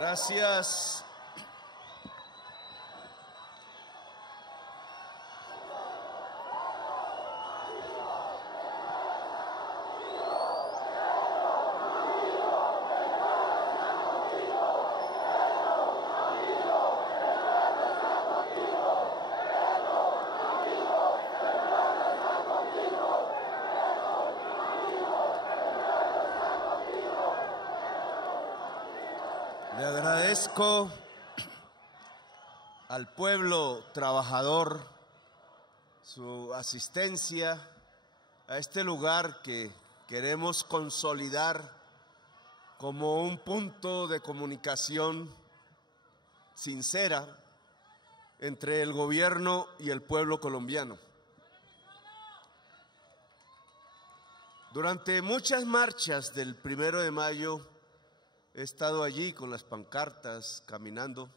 Gracias. Le agradezco al pueblo trabajador su asistencia a este lugar que queremos consolidar como un punto de comunicación sincera entre el gobierno y el pueblo colombiano. Durante muchas marchas del 1 de mayo he estado allí con las pancartas, caminando,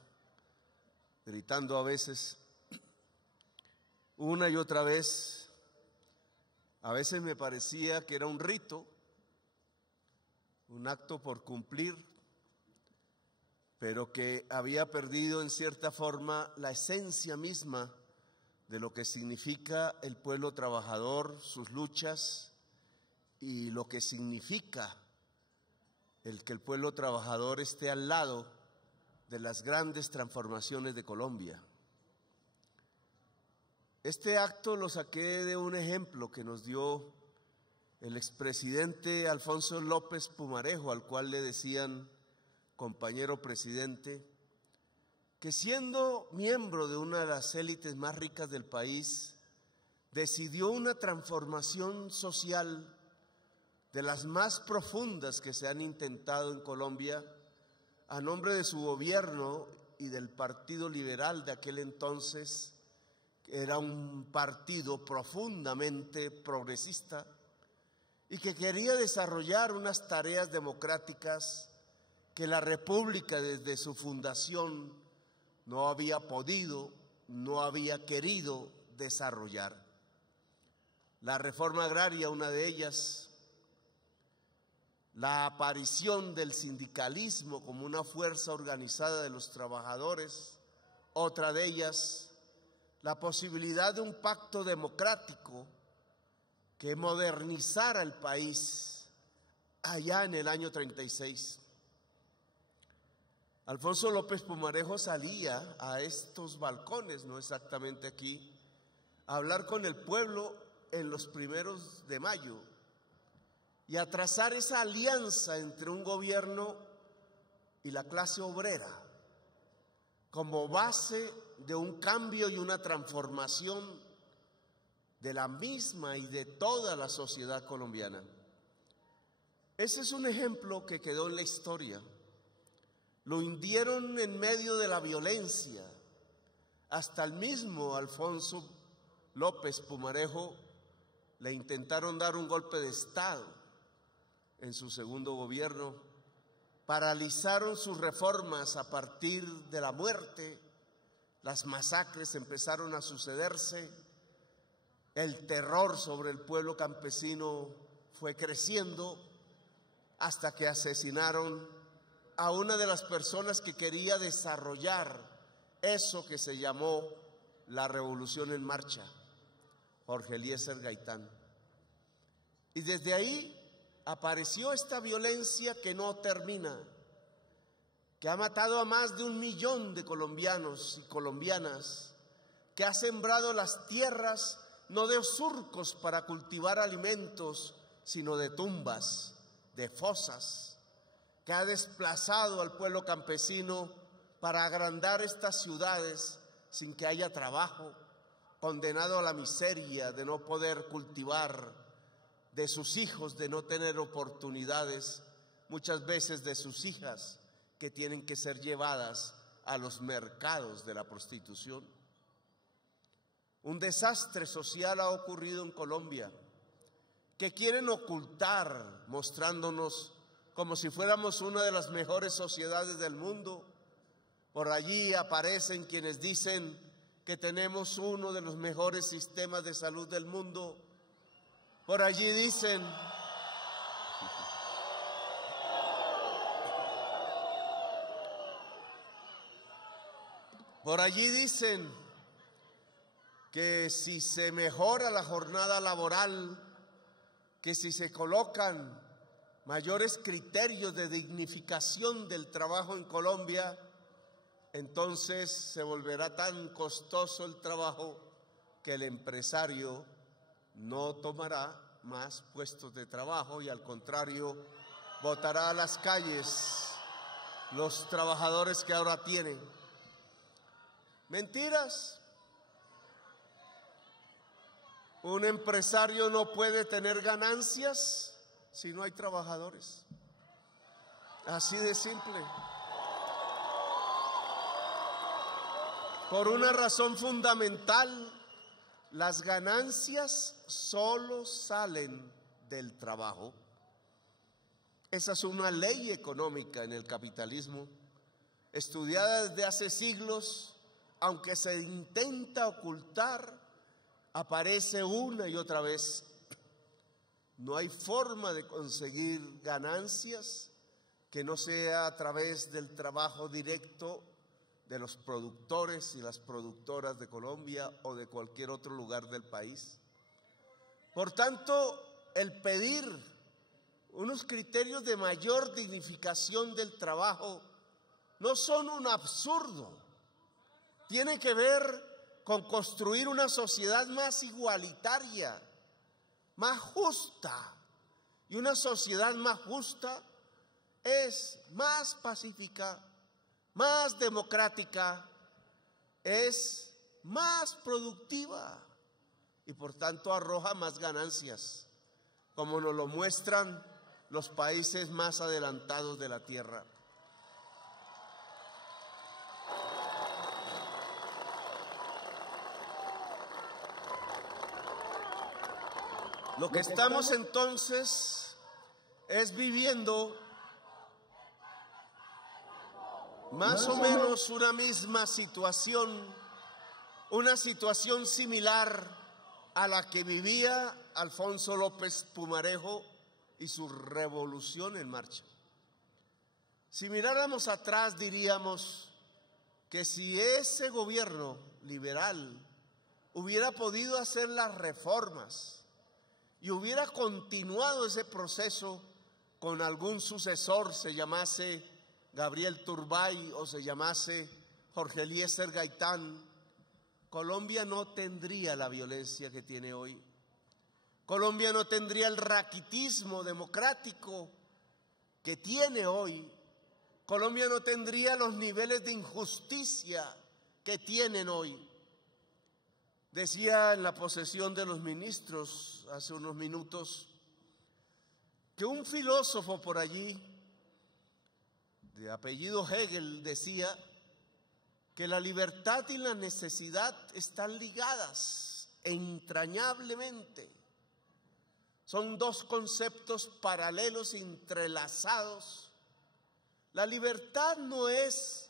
gritando a veces, una y otra vez. A veces me parecía que era un rito, un acto por cumplir, pero que había perdido en cierta forma la esencia misma de lo que significa el pueblo trabajador, sus luchas y lo que significa el que el pueblo trabajador esté al lado de las grandes transformaciones de Colombia. Este acto lo saqué de un ejemplo que nos dio el expresidente Alfonso López Pumarejo, al cual le decían compañero presidente, que siendo miembro de una de las élites más ricas del país, decidió una transformación social de las más profundas que se han intentado en Colombia, a nombre de su gobierno y del Partido Liberal de aquel entonces, que era un partido profundamente progresista y que quería desarrollar unas tareas democráticas que la República desde su fundación no había podido, no había querido desarrollar. La reforma agraria, una de ellas, la aparición del sindicalismo como una fuerza organizada de los trabajadores, otra de ellas, la posibilidad de un pacto democrático que modernizara el país allá en el año 36. Alfonso López Pumarejo salía a estos balcones, no exactamente aquí, a hablar con el pueblo en los 1 de mayo y a trazar esa alianza entre un gobierno y la clase obrera como base de un cambio y una transformación de la misma y de toda la sociedad colombiana. Ese es un ejemplo que quedó en la historia. Lo hundieron en medio de la violencia. Hasta el mismo Alfonso López Pumarejo le intentaron dar un golpe de Estado en su segundo gobierno, paralizaron sus reformas a partir de la muerte, las masacres empezaron a sucederse, el terror sobre el pueblo campesino fue creciendo hasta que asesinaron a una de las personas que quería desarrollar eso que se llamó la Revolución en Marcha, Jorge Eliezer Gaitán. Y desde ahí apareció esta violencia que no termina, que ha matado a más de 1 millón de colombianos y colombianas, que ha sembrado las tierras no de surcos para cultivar alimentos, sino de tumbas, de fosas, que ha desplazado al pueblo campesino para agrandar estas ciudades sin que haya trabajo, condenado a la miseria de no poder cultivar, de sus hijos de no tener oportunidades, muchas veces de sus hijas que tienen que ser llevadas a los mercados de la prostitución. Un desastre social ha ocurrido en Colombia que quieren ocultar, mostrándonos como si fuéramos una de las mejores sociedades del mundo. Por allí aparecen quienes dicen que tenemos uno de los mejores sistemas de salud del mundo. Por allí dicen Por allí dicen que si se mejora la jornada laboral, que si se colocan mayores criterios de dignificación del trabajo en Colombia, entonces se volverá tan costoso el trabajo que el empresario no tomará más puestos de trabajo y al contrario botará a las calles los trabajadores que ahora tienen. Mentiras. Un empresario no puede tener ganancias si no hay trabajadores. Así de simple. Por una razón fundamental, las ganancias solo salen del trabajo. Esa es una ley económica en el capitalismo, estudiada desde hace siglos, aunque se intenta ocultar, aparece una y otra vez. No hay forma de conseguir ganancias que no sea a través del trabajo directo de los productores y las productoras de Colombia o de cualquier otro lugar del país. Por tanto, el pedir unos criterios de mayor dignificación del trabajo no son un absurdo. Tiene que ver con construir una sociedad más igualitaria, más justa. Y una sociedad más justa es más pacífica, más democrática, es más productiva y por tanto arroja más ganancias, como nos lo muestran los países más adelantados de la tierra. Lo que estamos entonces es viviendo más o menos una misma situación, una situación similar a la que vivía Alfonso López Pumarejo y su revolución en marcha. Si miráramos atrás, diríamos que si ese gobierno liberal hubiera podido hacer las reformas y hubiera continuado ese proceso con algún sucesor, se llamase Gabriel Turbay o se llamase Jorge Eliezer Gaitán, Colombia no tendría la violencia que tiene hoy. Colombia no tendría el raquitismo democrático que tiene hoy. Colombia no tendría los niveles de injusticia que tienen hoy. Decía en la posesión de los ministros hace unos minutos que un filósofo por allí, de apellido Hegel, decía que la libertad y la necesidad están ligadas entrañablemente. Son dos conceptos paralelos, entrelazados. La libertad no es,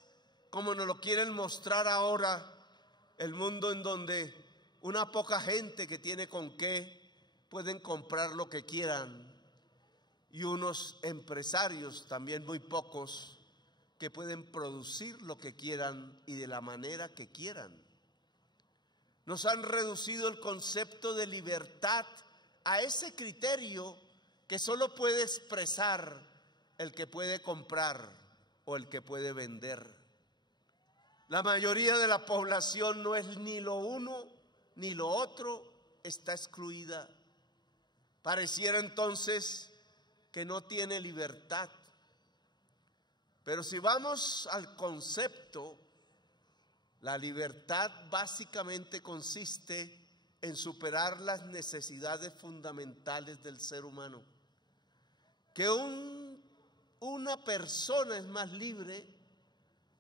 como nos lo quieren mostrar ahora, el mundo en donde una poca gente que tiene con qué pueden comprar lo que quieran y unos empresarios, también muy pocos, que pueden producir lo que quieran y de la manera que quieran. Nos han reducido el concepto de libertad a ese criterio que solo puede expresar el que puede comprar o el que puede vender. La mayoría de la población no es ni lo uno ni lo otro, está excluida. Pareciera entonces que no tiene libertad. Pero si vamos al concepto, la libertad básicamente consiste en superar las necesidades fundamentales del ser humano. Que una persona es más libre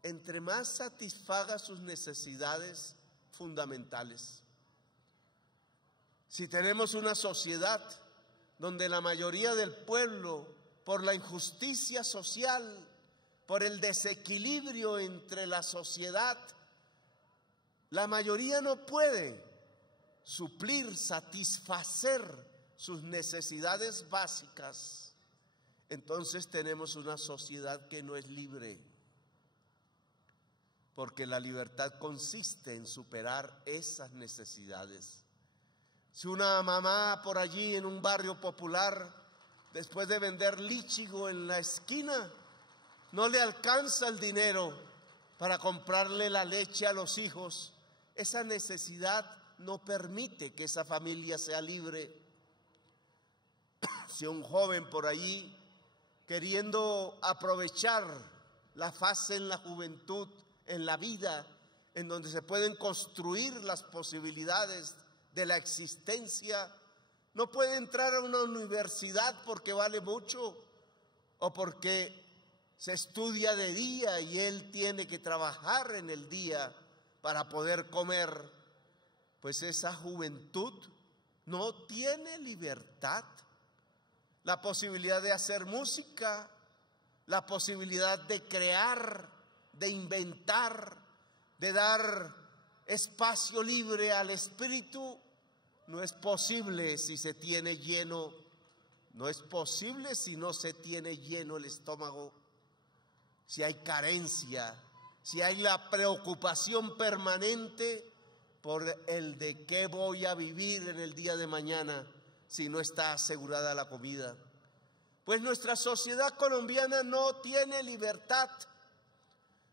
entre más satisfaga sus necesidades fundamentales. Si tenemos una sociedad donde la mayoría del pueblo, por la injusticia social, por el desequilibrio entre la sociedad, la mayoría no puede suplir, satisfacer sus necesidades básicas, entonces tenemos una sociedad que no es libre. porque la libertad consiste en superar esas necesidades. Si una mamá por allí en un barrio popular, después de vender líchigo en la esquina, no le alcanza el dinero para comprarle la leche a los hijos, esa necesidad no permite que esa familia sea libre. Si un joven por allí, queriendo aprovechar la fase en la juventud, en la vida, en donde se pueden construir las posibilidades de la existencia, no puede entrar a una universidad porque vale mucho o porque se estudia de día y él tiene que trabajar en el día para poder comer, pues esa juventud no tiene libertad. La posibilidad de hacer música, la posibilidad de crear, de inventar, de dar espacio libre al espíritu, no es posible si se tiene lleno, no es posible si no se tiene lleno el estómago, si hay carencia, si hay la preocupación permanente por el de qué voy a vivir en el día de mañana si no está asegurada la comida. Pues nuestra sociedad colombiana no tiene libertad.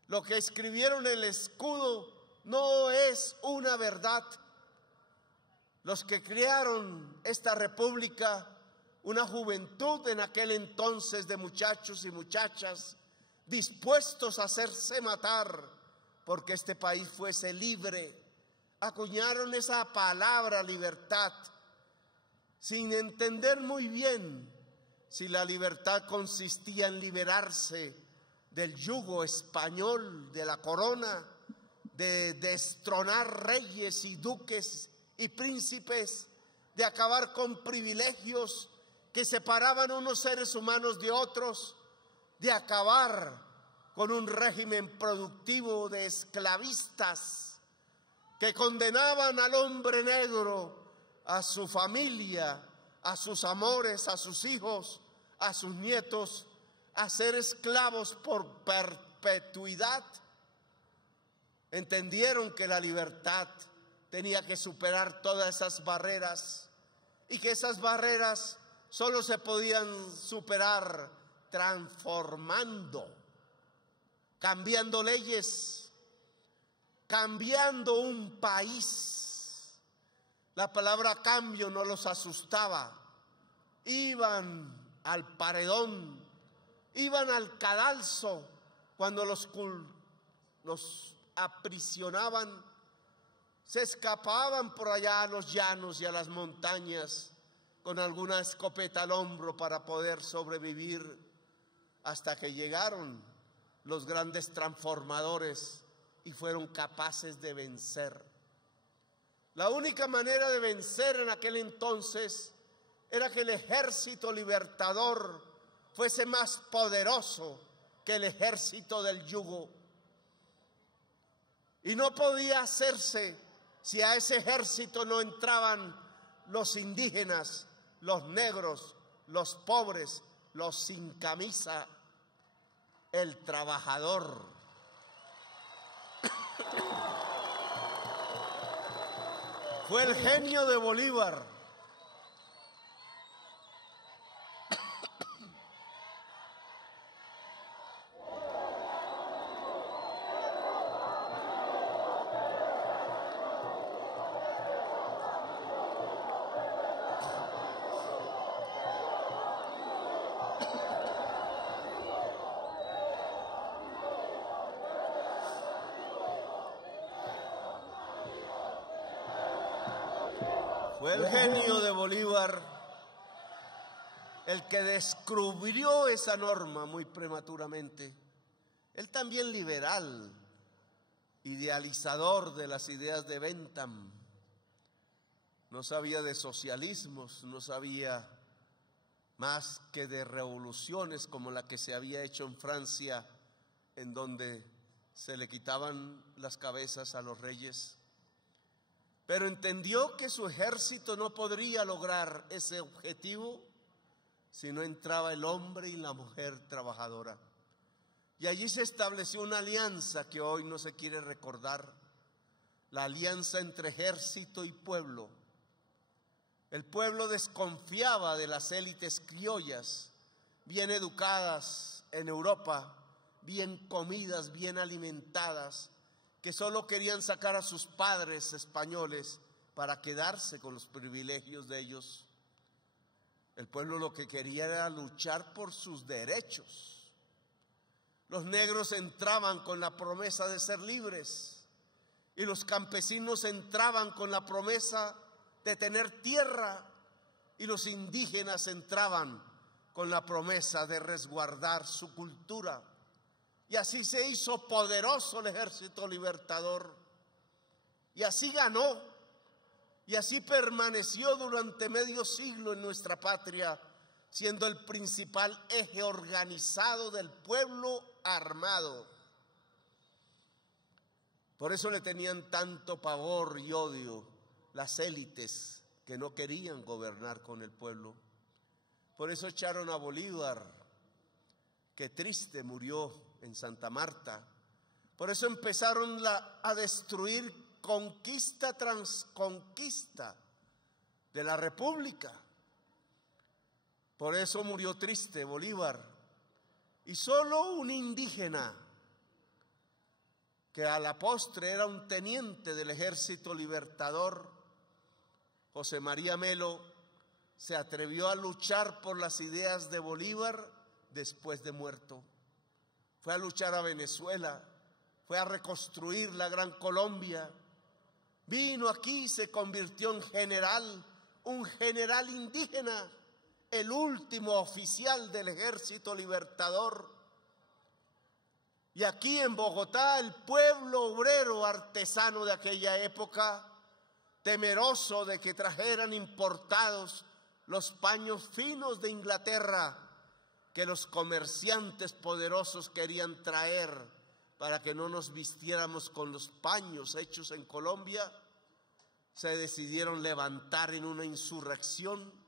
Lo que escribieron en el escudo no es una verdad. Los que crearon esta república, una juventud en aquel entonces de muchachos y muchachas dispuestos a hacerse matar porque este país fuese libre, acuñaron esa palabra libertad sin entender muy bien si la libertad consistía en liberarse del yugo español, de la corona, de destronar reyes y duques y príncipes, de acabar con privilegios que separaban unos seres humanos de otros, de acabar con un régimen productivo de esclavistas que condenaban al hombre negro, a su familia, a sus amores, a sus hijos, a sus nietos, a ser esclavos por perpetuidad. Entendieron que la libertad tenía que superar todas esas barreras y que esas barreras solo se podían superar transformando, cambiando leyes, cambiando un país. La palabra cambio no los asustaba. Iban al paredón, iban al cadalso cuando los aprisionaban. Se escapaban por allá a los llanos y a las montañas con alguna escopeta al hombro para poder sobrevivir, hasta que llegaron los grandes transformadores y fueron capaces de vencer. La única manera de vencer en aquel entonces era que el ejército libertador fuese más poderoso que el ejército del yugo. Y no podía hacerse si a ese ejército no entraban los indígenas, los negros, los pobres, los sin camisa, el trabajador. Fue el genio de Bolívar el que descubrió esa norma muy prematuramente. Él también liberal, idealizador de las ideas de Bentham. No sabía de socialismos, no sabía más que de revoluciones como la que se había hecho en Francia, en donde se le quitaban las cabezas a los reyes. Pero entendió que su ejército no podría lograr ese objetivo si no entraba el hombre y la mujer trabajadora. Y allí se estableció una alianza que hoy no se quiere recordar, la alianza entre ejército y pueblo. El pueblo desconfiaba de las élites criollas, bien educadas en Europa, bien comidas, bien alimentadas, que solo querían sacar a sus padres españoles para quedarse con los privilegios de ellos. El pueblo lo que quería era luchar por sus derechos. Los negros entraban con la promesa de ser libres y los campesinos entraban con la promesa de tener tierra y los indígenas entraban con la promesa de resguardar su cultura. Y así se hizo poderoso el ejército libertador y así ganó y así permaneció durante medio siglo en nuestra patria, siendo el principal eje organizado del pueblo armado. Por eso le tenían tanto pavor y odio las élites que no querían gobernar con el pueblo. Por eso echaron a Bolívar, que triste murió en Santa Marta. Por eso empezaron a destruir conquista tras conquista de la República. Por eso murió triste Bolívar. Y solo un indígena, que a la postre era un teniente del Ejército Libertador, José María Melo, se atrevió a luchar por las ideas de Bolívar después de muerto. Fue a luchar a Venezuela, fue a reconstruir la Gran Colombia. Vino aquí y se convirtió en general, un general indígena, el último oficial del Ejército Libertador. Y aquí en Bogotá, el pueblo obrero artesano de aquella época, temeroso de que trajeran importados los paños finos de Inglaterra, que los comerciantes poderosos querían traer para que no nos vistiéramos con los paños hechos en Colombia, se decidieron levantar en una insurrección.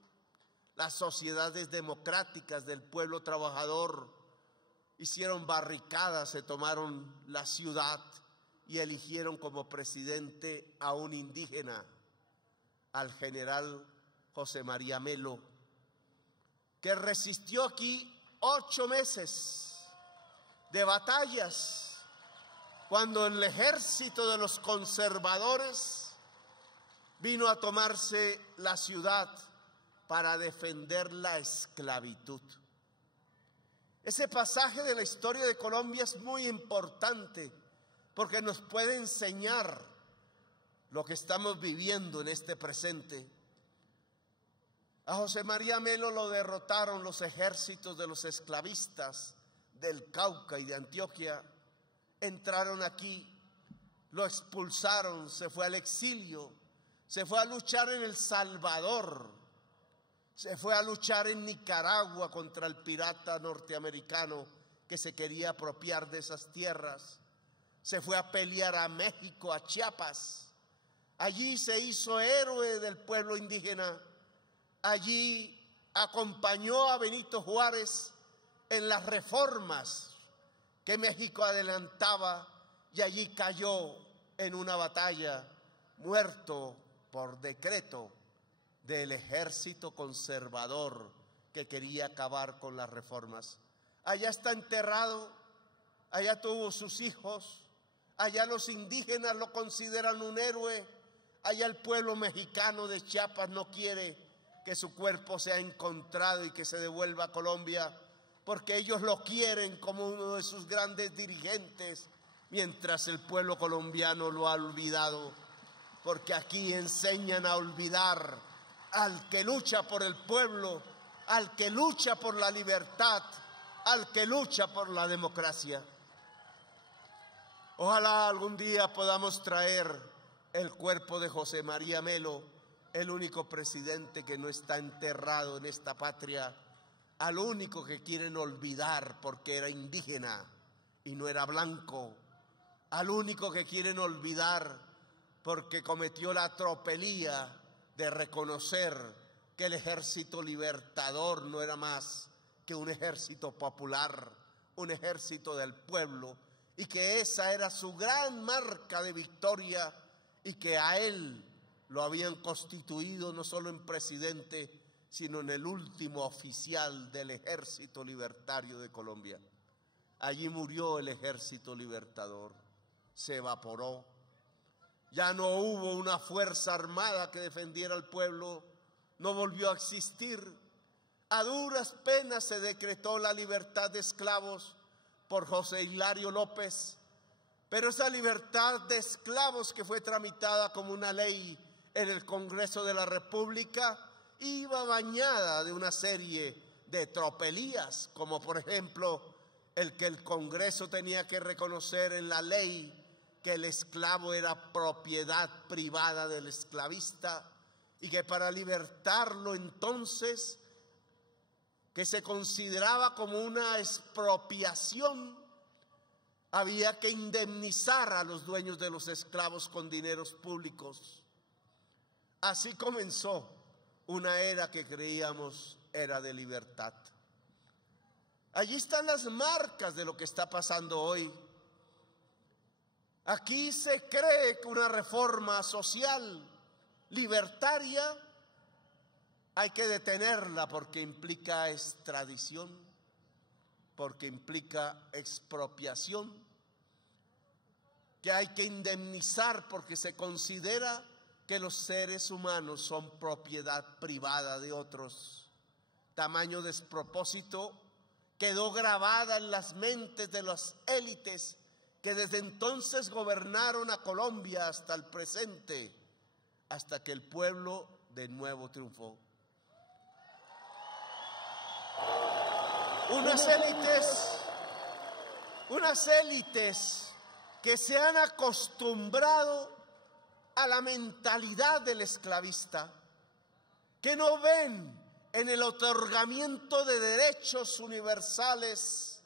Las sociedades democráticas del pueblo trabajador hicieron barricadas, se tomaron la ciudad y eligieron como presidente a un indígena, al general José María Melo, que resistió aquí 8 meses de batallas, cuando el ejército de los conservadores vino a tomarse la ciudad para defender la esclavitud. Ese pasaje de la historia de Colombia es muy importante porque nos puede enseñar lo que estamos viviendo en este presente. A José María Melo lo derrotaron los ejércitos de los esclavistas del Cauca y de Antioquia. Entraron aquí, lo expulsaron, se fue al exilio, se fue a luchar en El Salvador, se fue a luchar en Nicaragua contra el pirata norteamericano que se quería apropiar de esas tierras. Se fue a pelear a México, a Chiapas. Allí se hizo héroe del pueblo indígena. Allí acompañó a Benito Juárez en las reformas que México adelantaba y allí cayó en una batalla, muerto por decreto del ejército conservador que quería acabar con las reformas. Allá está enterrado, allá tuvo sus hijos, allá los indígenas lo consideran un héroe, allá el pueblo mexicano de Chiapas no quiere que su cuerpo sea encontrado y que se devuelva a Colombia, porque ellos lo quieren como uno de sus grandes dirigentes, mientras el pueblo colombiano lo ha olvidado, porque aquí enseñan a olvidar al que lucha por el pueblo, al que lucha por la libertad, al que lucha por la democracia. Ojalá algún día podamos traer el cuerpo de José María Melo, el único presidente que no está enterrado en esta patria, al único que quieren olvidar porque era indígena y no era blanco, al único que quieren olvidar porque cometió la tropelía de reconocer que el ejército libertador no era más que un ejército popular, un ejército del pueblo, y que esa era su gran marca de victoria, y que a él lo habían constituido no solo en presidente, sino en el último oficial del Ejército Libertario de Colombia. Allí murió el Ejército Libertador, se evaporó. Ya no hubo una fuerza armada que defendiera al pueblo, no volvió a existir. A duras penas se decretó la libertad de esclavos por José Hilario López, pero esa libertad de esclavos, que fue tramitada como una ley en el Congreso de la República, iba bañada de una serie de tropelías, como por ejemplo el que el Congreso tenía que reconocer en la ley que el esclavo era propiedad privada del esclavista, y que para libertarlo entonces, que se consideraba como una expropiación, había que indemnizar a los dueños de los esclavos con dineros públicos. Así comenzó una era que creíamos era de libertad. Allí están las marcas de lo que está pasando hoy. Aquí se cree que una reforma social libertaria hay que detenerla porque implica extradición, porque implica expropiación, que hay que indemnizar porque se considera que los seres humanos son propiedad privada de otros. Tamaño despropósito quedó grabada en las mentes de las élites que desde entonces gobernaron a Colombia hasta el presente, hasta que el pueblo de nuevo triunfó. Unas élites que se han acostumbrado a la mentalidad del esclavista, que no ven en el otorgamiento de derechos universales,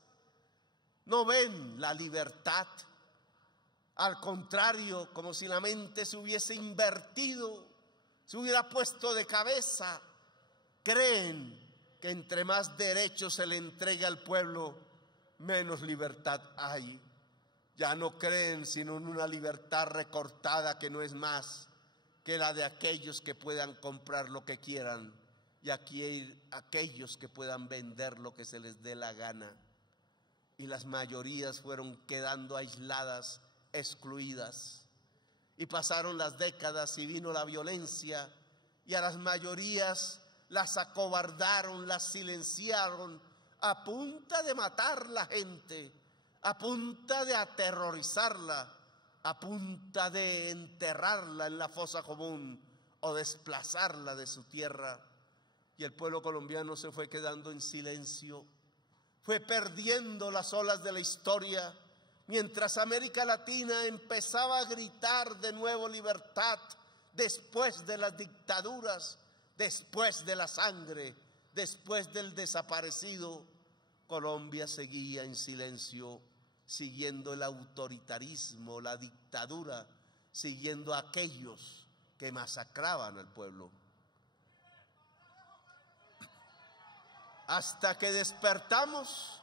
no ven la libertad. Al contrario, como si la mente se hubiese invertido, se hubiera puesto de cabeza, creen que entre más derechos se le entrega al pueblo, menos libertad hay. Ya no creen sino en una libertad recortada que no es más que la de aquellos que puedan comprar lo que quieran y aquellos que puedan vender lo que se les dé la gana. Y las mayorías fueron quedando aisladas, excluidas. Y pasaron las décadas y vino la violencia, y a las mayorías las acobardaron, las silenciaron a punta de matar la gente, a punta de aterrorizarla, a punta de enterrarla en la fosa común o desplazarla de su tierra. Y el pueblo colombiano se fue quedando en silencio, fue perdiendo las olas de la historia, mientras América Latina empezaba a gritar de nuevo libertad después de las dictaduras, después de la sangre, después del desaparecido. Colombia seguía en silencio, siguiendo el autoritarismo, la dictadura, siguiendo a aquellos que masacraban al pueblo. Hasta que despertamos,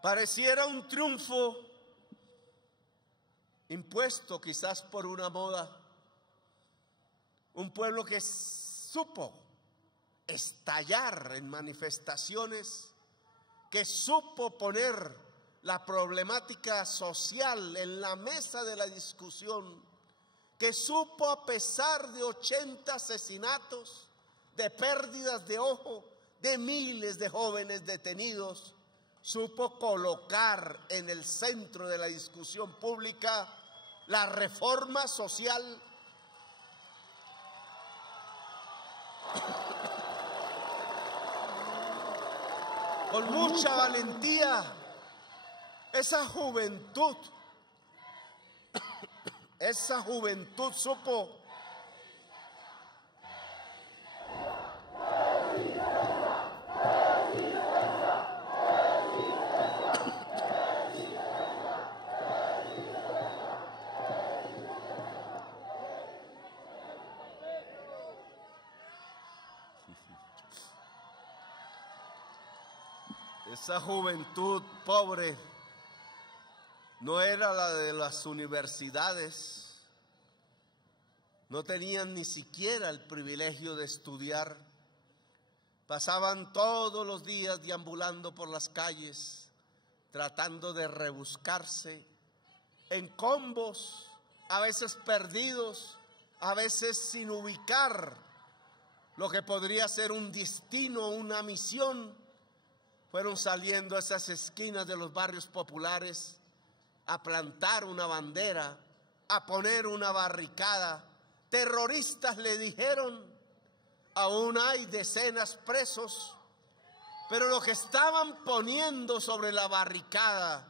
pareciera un triunfo impuesto quizás por una moda. Un pueblo que supo estallar en manifestaciones, que supo poner la problemática social en la mesa de la discusión, que supo, a pesar de 80 asesinatos, de pérdidas de ojo, de miles de jóvenes detenidos, supo colocar en el centro de la discusión pública la reforma social con mucha valentía. Esa juventud supo Esa juventud pobre no era la de las universidades, no tenían ni siquiera el privilegio de estudiar, pasaban todos los días deambulando por las calles, tratando de rebuscarse en combos, a veces perdidos, a veces sin ubicar lo que podría ser un destino, una misión. Fueron saliendo a esas esquinas de los barrios populares a plantar una bandera, a poner una barricada. Terroristas le dijeron, aún hay decenas presos, pero lo que estaban poniendo sobre la barricada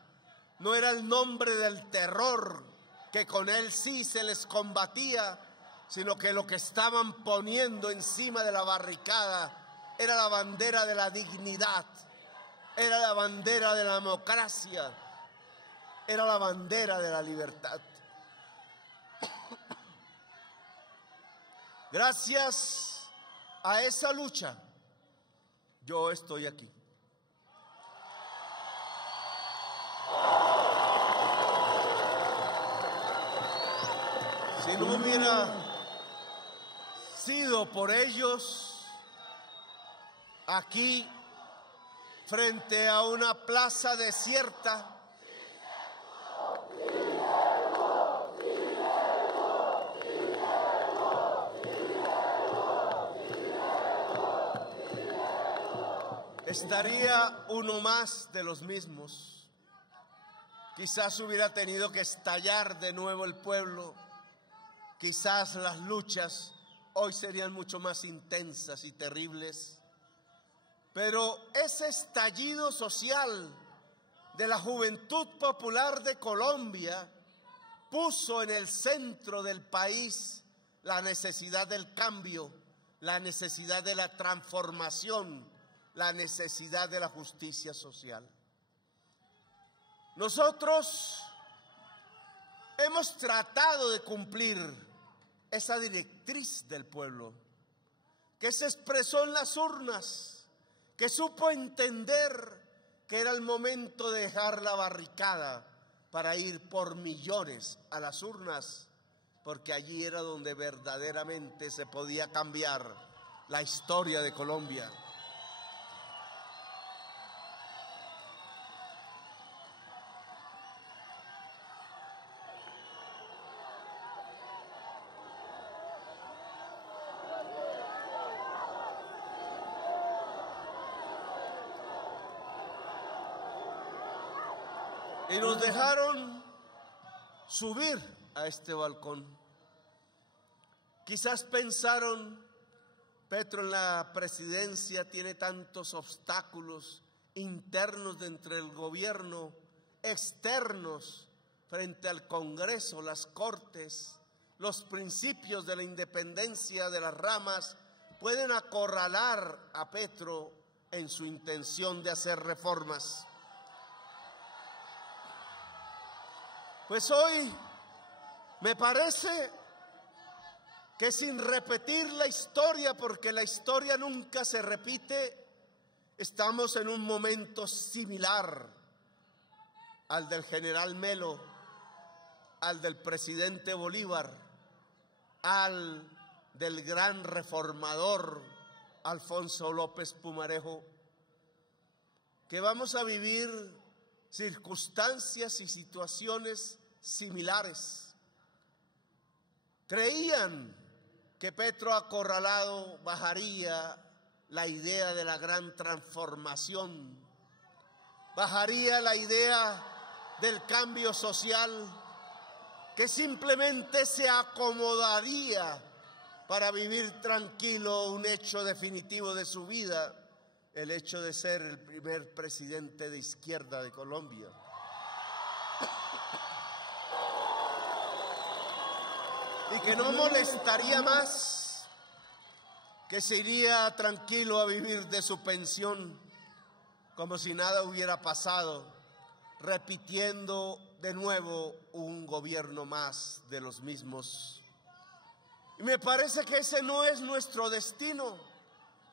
no era el nombre del terror, que con él sí se les combatía, sino que lo que estaban poniendo encima de la barricada era la bandera de la dignidad, era la bandera de la democracia, era la bandera de la libertad. Gracias a esa lucha, yo estoy aquí. Si no hubiera sido por ellos, aquí, frente a una plaza desierta, estaría uno más de los mismos. Quizás hubiera tenido que estallar de nuevo el pueblo, quizás las luchas hoy serían mucho más intensas y terribles. Pero ese estallido social de la juventud popular de Colombia puso en el centro del país la necesidad del cambio, la necesidad de la transformación, la necesidad de la justicia social. Nosotros hemos tratado de cumplir esa directriz del pueblo que se expresó en las urnas, que supo entender que era el momento de dejar la barricada para ir por millones a las urnas, porque allí era donde verdaderamente se podía cambiar la historia de Colombia. Y nos dejaron subir a este balcón. Quizás pensaron, Petro en la presidencia tiene tantos obstáculos internos dentro del gobierno, externos frente al Congreso, las Cortes, los principios de la independencia de las ramas pueden acorralar a Petro en su intención de hacer reformas. Pues hoy me parece que sin repetir la historia, porque la historia nunca se repite, estamos en un momento similar al del general Melo, al del presidente Bolívar, al del gran reformador Alfonso López Pumarejo, que vamos a vivir circunstancias y situaciones similares. Creían que Petro acorralado bajaría la idea de la gran transformación, bajaría la idea del cambio social, que simplemente se acomodaría para vivir tranquilo un hecho definitivo de su vida, el hecho de ser el primer presidente de izquierda de Colombia. Y que no molestaría más, que se iría tranquilo a vivir de su pensión como si nada hubiera pasado, repitiendo de nuevo un gobierno más de los mismos. Y me parece que ese no es nuestro destino,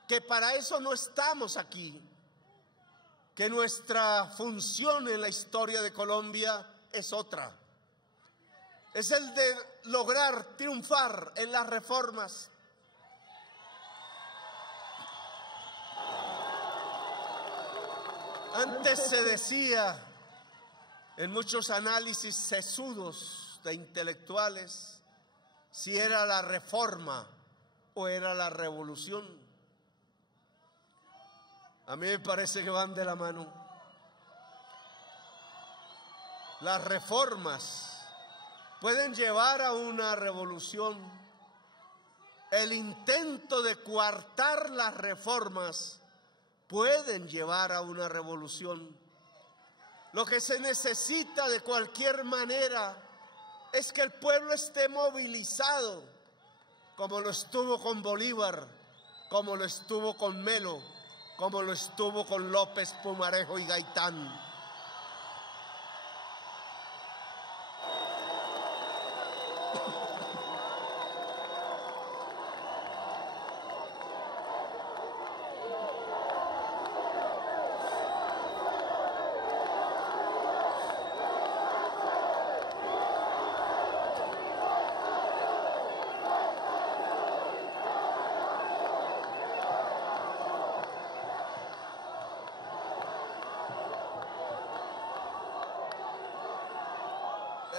que para eso no estamos aquí. que nuestra función en la historia de Colombia es otra. Es el de lograr triunfar en las reformas. Antes se decía en muchos análisis sesudos de intelectuales si era la reforma o era la revolución. A mí me parece que van de la mano. Las reformas pueden llevar a una revolución. El intento de coartar las reformas pueden llevar a una revolución. Lo que se necesita de cualquier manera es que el pueblo esté movilizado, como lo estuvo con Bolívar, como lo estuvo con Melo, como lo estuvo con López, Pumarejo y Gaitán.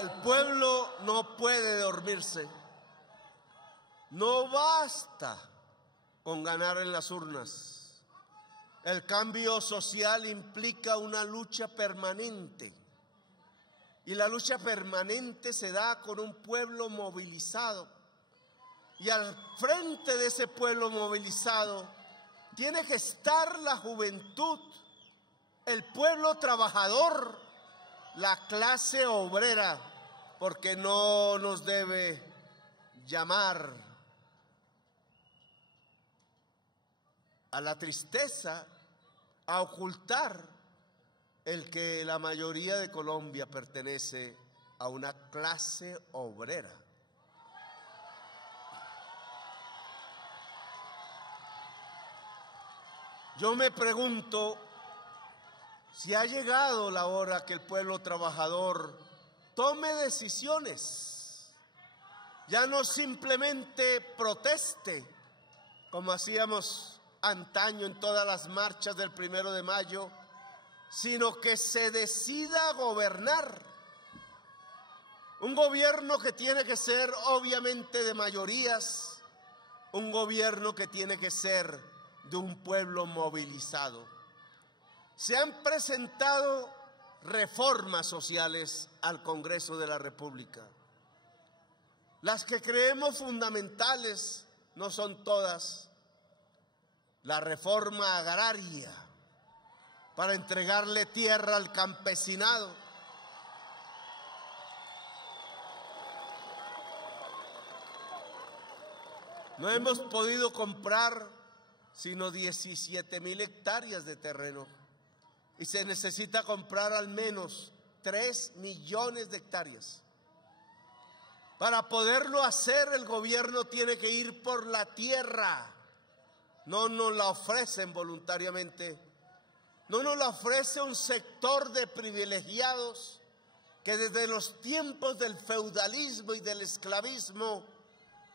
El pueblo no puede dormirse. No basta con ganar en las urnas. El cambio social implica una lucha permanente. Y la lucha permanente se da con un pueblo movilizado. Y al frente de ese pueblo movilizado tiene que estar la juventud, el pueblo trabajador, la clase obrera, porque no nos debe llamar a la tristeza, a ocultar el que la mayoría de Colombia pertenece a una clase obrera. Yo me pregunto si ha llegado la hora que el pueblo trabajador tome decisiones, ya no simplemente proteste, como hacíamos antaño en todas las marchas del 1 de mayo, sino que se decida gobernar. Un gobierno que tiene que ser obviamente de mayorías, un gobierno que tiene que ser de un pueblo movilizado. Se han presentado reformas sociales al Congreso de la República. Las que creemos fundamentales no son todas. La reforma agraria para entregarle tierra al campesinado. No hemos podido comprar sino 17,000 hectáreas de terreno. Y se necesita comprar al menos 3 millones de hectáreas. Para poderlo hacer, el gobierno tiene que ir por la tierra. No nos la ofrecen voluntariamente. No nos la ofrece un sector de privilegiados que desde los tiempos del feudalismo y del esclavismo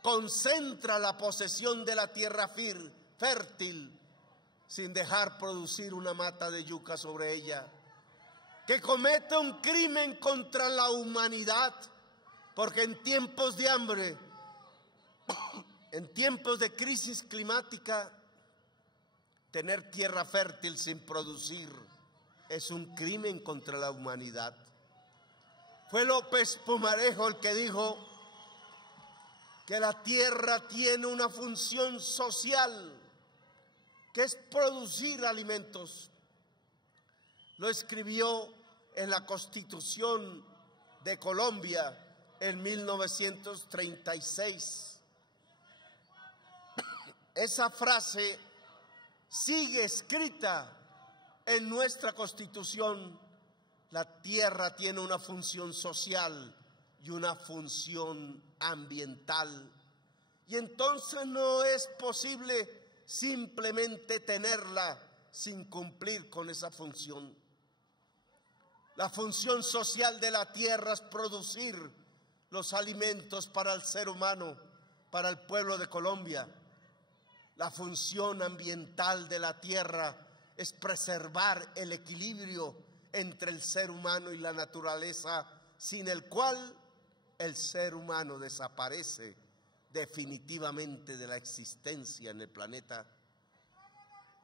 concentra la posesión de la tierra fértil, sin dejar producir una mata de yuca sobre ella, que comete un crimen contra la humanidad, porque en tiempos de hambre, en tiempos de crisis climática, tener tierra fértil sin producir es un crimen contra la humanidad. Fue López Pumarejo el que dijo que la tierra tiene una función social, que es producir alimentos. Lo escribió en la Constitución de Colombia en 1936. Esa frase sigue escrita en nuestra Constitución. La tierra tiene una función social y una función ambiental. Y entonces no es posible simplemente tenerla sin cumplir con esa función. La función social de la tierra es producir los alimentos para el ser humano, para el pueblo de Colombia. La función ambiental de la tierra es preservar el equilibrio entre el ser humano y la naturaleza, sin el cual el ser humano desaparece definitivamente de la existencia en el planeta.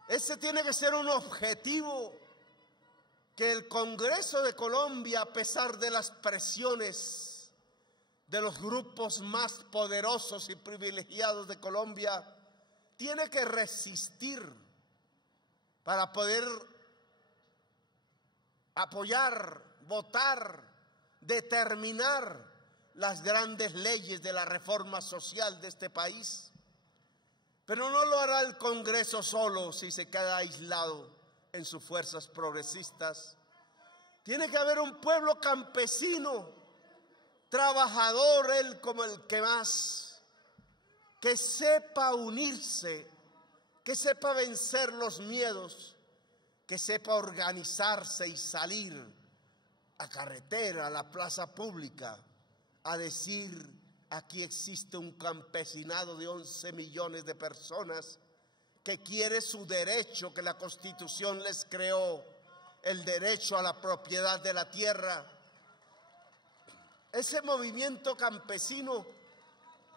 Ese tiene que ser un objetivo que el Congreso de Colombia, a pesar de las presiones de los grupos más poderosos y privilegiados de Colombia, tiene que resistir para poder apoyar, votar, determinar las grandes leyes de la reforma social de este país. Pero no lo hará el Congreso solo si se queda aislado en sus fuerzas progresistas. Tiene que haber un pueblo campesino, trabajador, él como el que más, que sepa unirse, que sepa vencer los miedos, que sepa organizarse y salir a carretera, a la plaza pública, a decir: aquí existe un campesinado de 11 millones de personas que quiere su derecho que la Constitución les creó, el derecho a la propiedad de la tierra. Ese movimiento campesino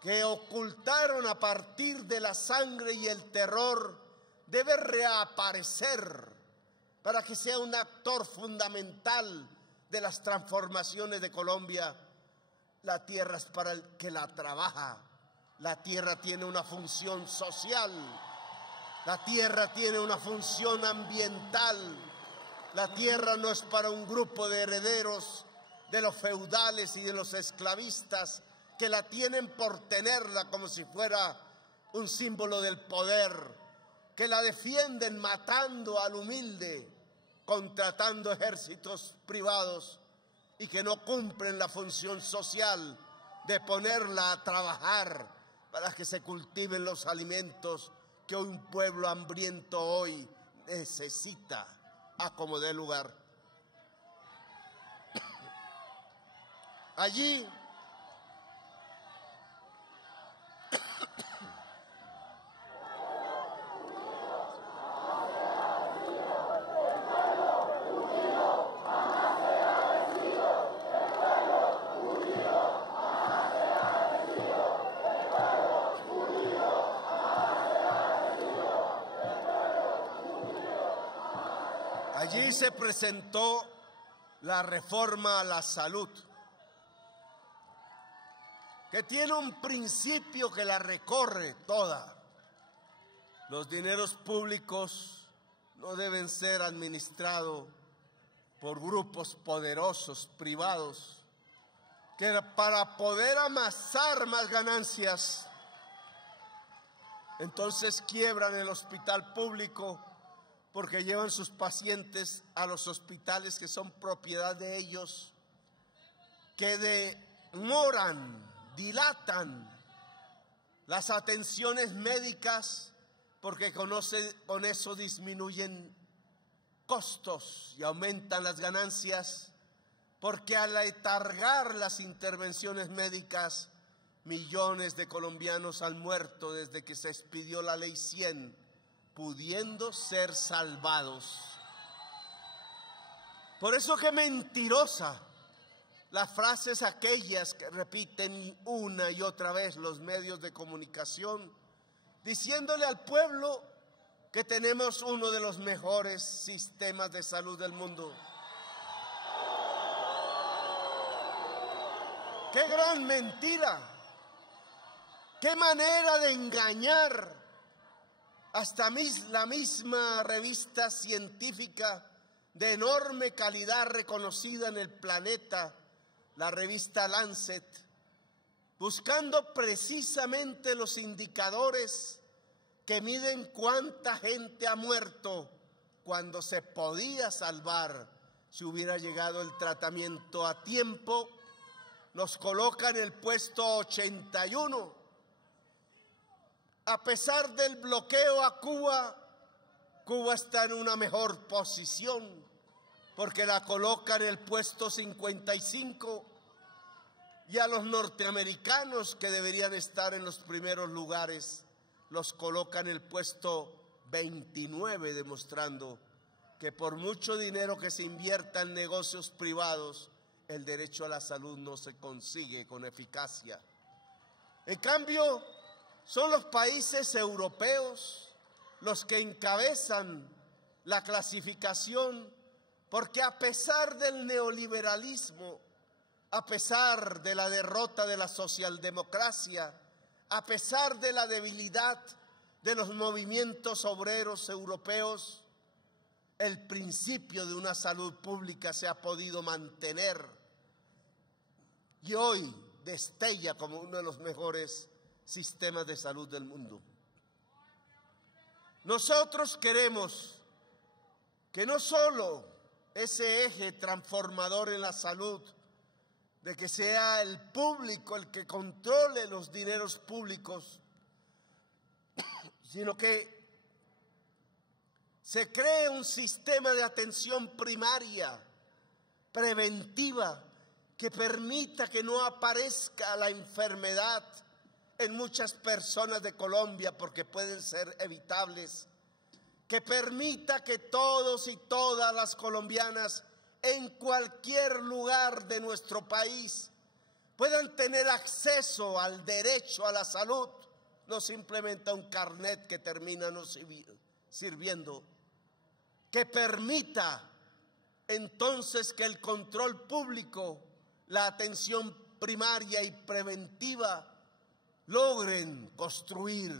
que ocultaron a partir de la sangre y el terror debe reaparecer para que sea un actor fundamental de las transformaciones de Colombia. La tierra es para el que la trabaja. La tierra tiene una función social. La tierra tiene una función ambiental. La tierra no es para un grupo de herederos de los feudales y de los esclavistas que la tienen por tenerla como si fuera un símbolo del poder, que la defienden matando al humilde, contratando ejércitos privados y que no cumplen la función social de ponerla a trabajar para que se cultiven los alimentos que un pueblo hambriento hoy necesita a como dé lugar. Allí se presentó la reforma a la salud, que tiene un principio que la recorre toda. Los dineros públicos no deben ser administrados por grupos poderosos privados que para poder amasar más ganancias, entonces quiebran el hospital público porque llevan sus pacientes a los hospitales que son propiedad de ellos, que demoran, dilatan las atenciones médicas porque con eso disminuyen costos y aumentan las ganancias, porque al letargar las intervenciones médicas, millones de colombianos han muerto desde que se expidió la Ley 100, pudiendo ser salvados. Por eso que mentirosa las frases aquellas que repiten una y otra vez los medios de comunicación, diciéndole al pueblo que tenemos uno de los mejores sistemas de salud del mundo. ¡Qué gran mentira! ¡Qué manera de engañar! Hasta la misma revista científica de enorme calidad reconocida en el planeta, la revista Lancet, buscando precisamente los indicadores que miden cuánta gente ha muerto cuando se podía salvar si hubiera llegado el tratamiento a tiempo, nos coloca en el puesto 81. A pesar del bloqueo a Cuba, Cuba está en una mejor posición porque la coloca en el puesto 55 y a los norteamericanos, que deberían estar en los primeros lugares, los coloca en el puesto 29, demostrando que por mucho dinero que se invierta en negocios privados, el derecho a la salud no se consigue con eficacia. En cambio, son los países europeos los que encabezan la clasificación, porque a pesar del neoliberalismo, a pesar de la derrota de la socialdemocracia, a pesar de la debilidad de los movimientos obreros europeos, el principio de una salud pública se ha podido mantener y hoy destella como uno de los mejores sistemas de salud del mundo. Nosotros queremos que no solo ese eje transformador en la salud, de que sea el público el que controle los dineros públicos, sino que se cree un sistema de atención primaria, preventiva, que permita que no aparezca la enfermedad en muchas personas de Colombia, porque pueden ser evitables, que permita que todos y todas las colombianas en cualquier lugar de nuestro país puedan tener acceso al derecho a la salud, no simplemente a un carnet que termina no sirviendo, que permita entonces que el control público, la atención primaria y preventiva logren construir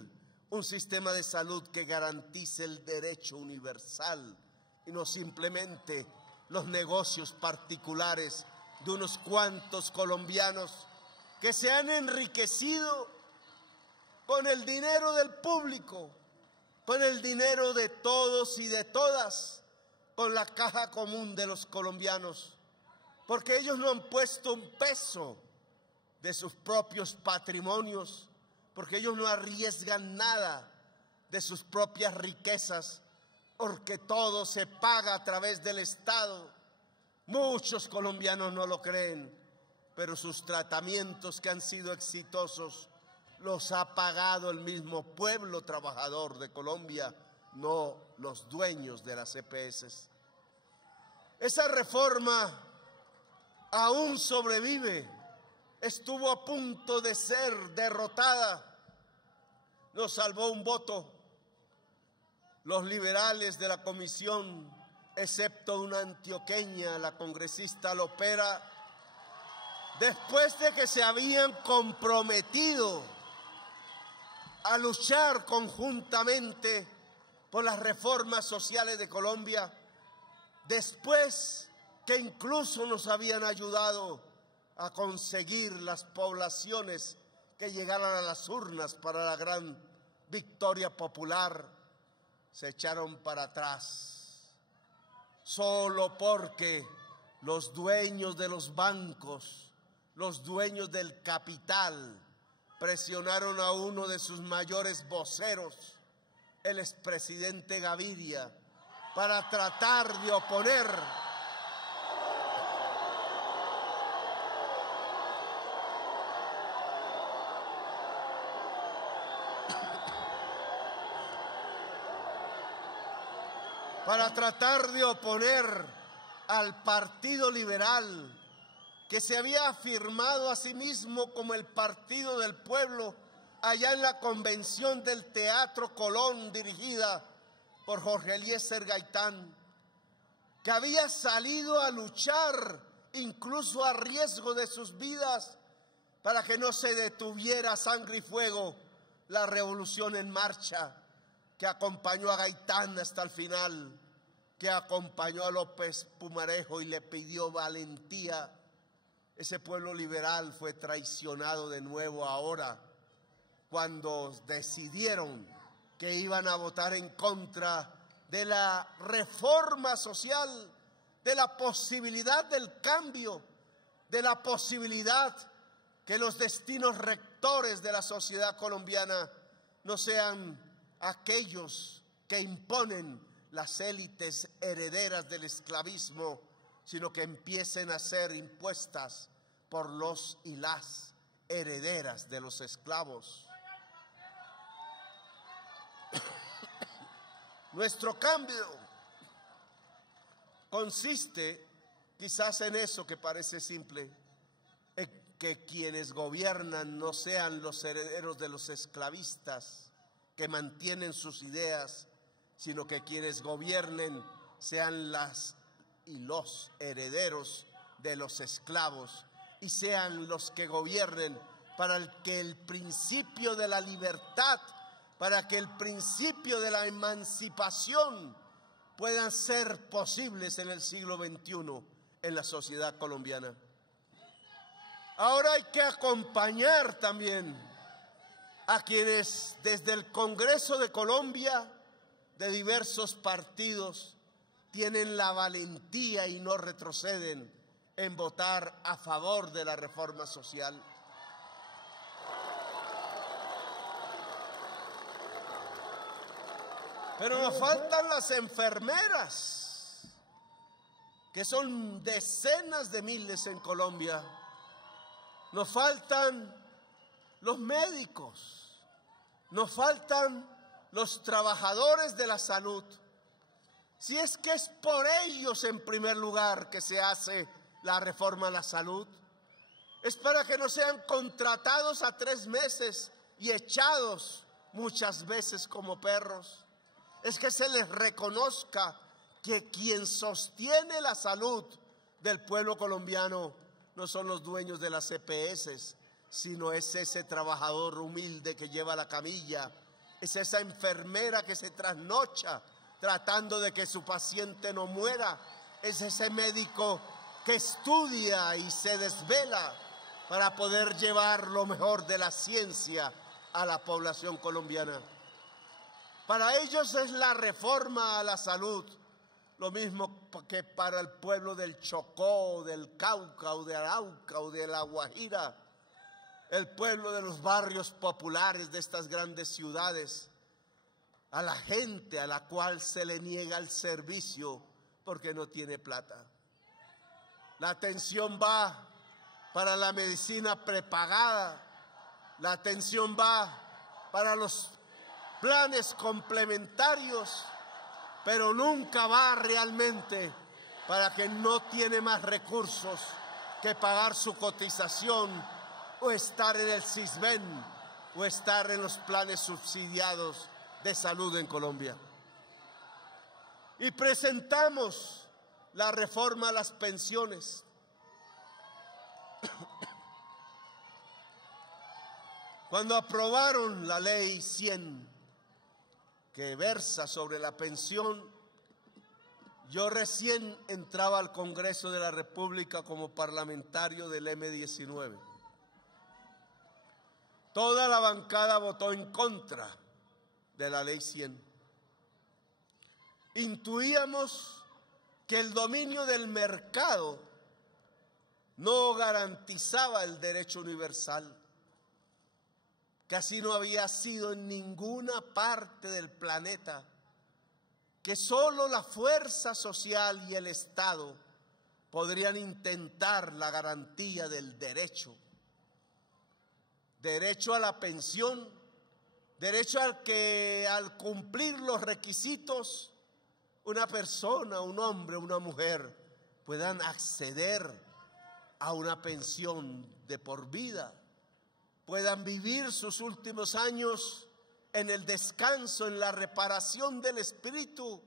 un sistema de salud que garantice el derecho universal y no simplemente los negocios particulares de unos cuantos colombianos que se han enriquecido con el dinero del público, con el dinero de todos y de todas, con la caja común de los colombianos, porque ellos no han puesto un peso de sus propios patrimonios, porque ellos no arriesgan nada de sus propias riquezas, porque todo se paga a través del Estado. Muchos colombianos no lo creen, pero sus tratamientos que han sido exitosos los ha pagado el mismo pueblo trabajador de Colombia, no los dueños de las EPS. Esa reforma aún sobrevive, estuvo a punto de ser derrotada, nos salvó un voto. Los liberales de la comisión, excepto una antioqueña, la congresista Lopera, después de que se habían comprometido a luchar conjuntamente por las reformas sociales de Colombia, después que incluso nos habían ayudado a conseguir las poblaciones que llegaran a las urnas para la gran victoria popular, se echaron para atrás, solo porque los dueños de los bancos, los dueños del capital, presionaron a uno de sus mayores voceros, el expresidente Gaviria, para tratar de oponer al Partido Liberal, que se había afirmado a sí mismo como el Partido del Pueblo allá en la convención del Teatro Colón, dirigida por Jorge Eliezer Gaitán, que había salido a luchar incluso a riesgo de sus vidas para que no se detuviera a sangre y fuego la revolución en marcha, que acompañó a Gaitán hasta el final, que acompañó a López Pumarejo y le pidió valentía. Ese pueblo liberal fue traicionado de nuevo ahora, cuando decidieron que iban a votar en contra de la reforma social, de la posibilidad del cambio, de la posibilidad que los destinos rectores de la sociedad colombiana no sean aquellos que imponen las élites herederas del esclavismo, sino que empiecen a ser impuestas por los y las herederas de los esclavos. Nuestro cambio consiste quizás en eso que parece simple, en que quienes gobiernan no sean los herederos de los esclavistas que mantienen sus ideas, sino que quienes gobiernen sean las y los herederos de los esclavos y sean los que gobiernen para que el principio de la libertad, para que el principio de la emancipación puedan ser posibles en el siglo XXI en la sociedad colombiana. Ahora hay que acompañar también a quienes desde el Congreso de Colombia, de diversos partidos, tienen la valentía y no retroceden en votar a favor de la reforma social. Pero nos faltan las enfermeras, que son decenas de miles en Colombia. Nos faltan los médicos, nos faltan los trabajadores de la salud. Si es que es por ellos en primer lugar que se hace la reforma a la salud, es para que no sean contratados a 3 meses y echados muchas veces como perros. Es que se les reconozca que quien sostiene la salud del pueblo colombiano no son los dueños de las EPS, sino es ese trabajador humilde que lleva la camilla, es esa enfermera que se trasnocha tratando de que su paciente no muera, es ese médico que estudia y se desvela para poder llevar lo mejor de la ciencia a la población colombiana. Para ellos es la reforma a la salud, lo mismo que para el pueblo del Chocó, del Cauca o de Arauca o de La Guajira, el pueblo de los barrios populares de estas grandes ciudades, a la gente a la cual se le niega el servicio porque no tiene plata. La atención va para la medicina prepagada, la atención va para los planes complementarios, pero nunca va realmente para quien no tiene más recursos que pagar su cotización o estar en el CISBEN o estar en los planes subsidiados de salud en Colombia. Y presentamos la reforma a las pensiones. Cuando aprobaron la ley 100 que versa sobre la pensión, yo recién entraba al Congreso de la República como parlamentario del M19. Toda la bancada votó en contra de la ley 100. Intuíamos que el dominio del mercado no garantizaba el derecho universal, que así no había sido en ninguna parte del planeta, que solo la fuerza social y el Estado podrían intentar la garantía del derecho. Derecho a la pensión, derecho al que al cumplir los requisitos una persona, un hombre, una mujer puedan acceder a una pensión de por vida, puedan vivir sus últimos años en el descanso, en la reparación del espíritu,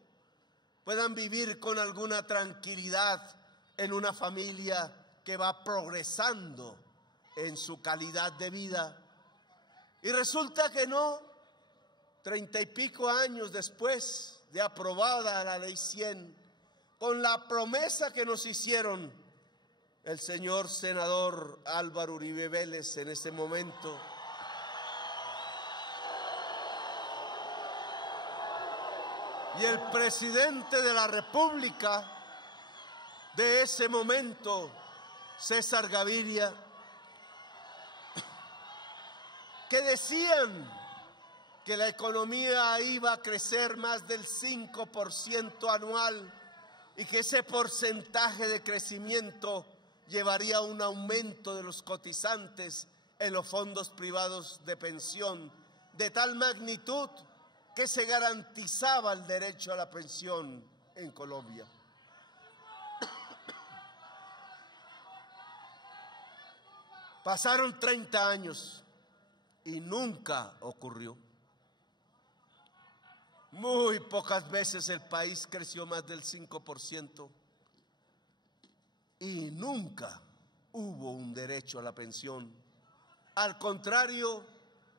puedan vivir con alguna tranquilidad en una familia que va progresando en su calidad de vida. Y resulta que no, 30 y pico años después de aprobada la ley 100, con la promesa que nos hicieron el señor senador Álvaro Uribe Vélez en ese momento, y el presidente de la República de ese momento, César Gaviria, que decían que la economía iba a crecer más del 5% anual y que ese porcentaje de crecimiento llevaría a un aumento de los cotizantes en los fondos privados de pensión de tal magnitud que se garantizaba el derecho a la pensión en Colombia. Pasaron 30 años y nunca ocurrió. Muy pocas veces el país creció más del 5% y nunca hubo un derecho a la pensión. Al contrario,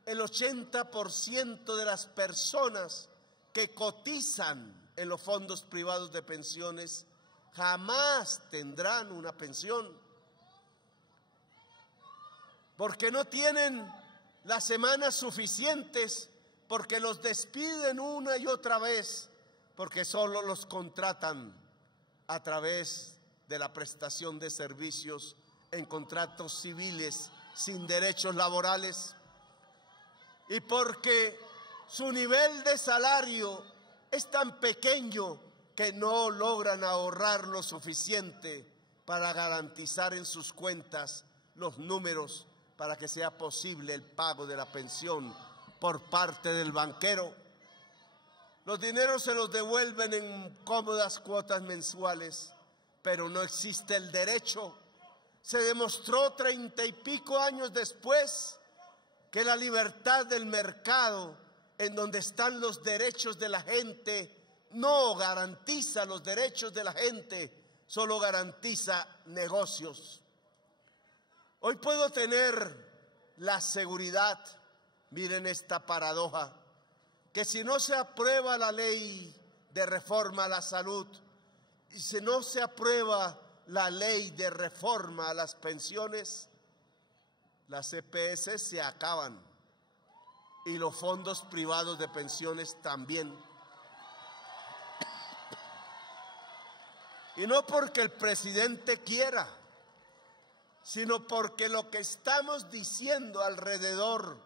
el 80% de las personas que cotizan en los fondos privados de pensiones jamás tendrán una pensión, porque no tienen las semanas suficientes, porque los despiden una y otra vez, porque solo los contratan a través de la prestación de servicios en contratos civiles sin derechos laborales, y porque su nivel de salario es tan pequeño que no logran ahorrar lo suficiente para garantizar en sus cuentas los números para que sea posible el pago de la pensión por parte del banquero. Los dineros se los devuelven en cómodas cuotas mensuales, pero no existe el derecho. Se demostró 30 y pico años después que la libertad del mercado, en donde están los derechos de la gente, no garantiza los derechos de la gente, solo garantiza negocios. Hoy puedo tener la seguridad, miren esta paradoja, que si no se aprueba la ley de reforma a la salud, y si no se aprueba la ley de reforma a las pensiones, las EPS se acaban y los fondos privados de pensiones también. Y no porque el presidente quiera, sino porque lo que estamos diciendo alrededor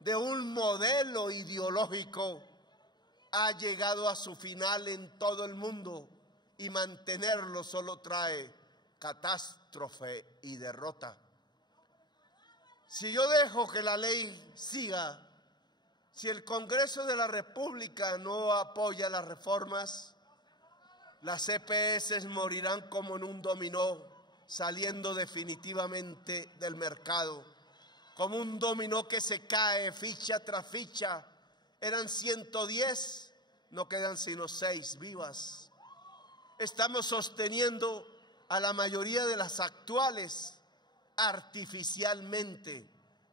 de un modelo ideológico ha llegado a su final en todo el mundo, y mantenerlo solo trae catástrofe y derrota. Si yo dejo que la ley siga, si el Congreso de la República no apoya las reformas, las EPS morirán como en un dominó, saliendo definitivamente del mercado, como un dominó que se cae ficha tras ficha. Eran 110, no quedan sino 6 vivas. Estamos sosteniendo a la mayoría de las actuales artificialmente,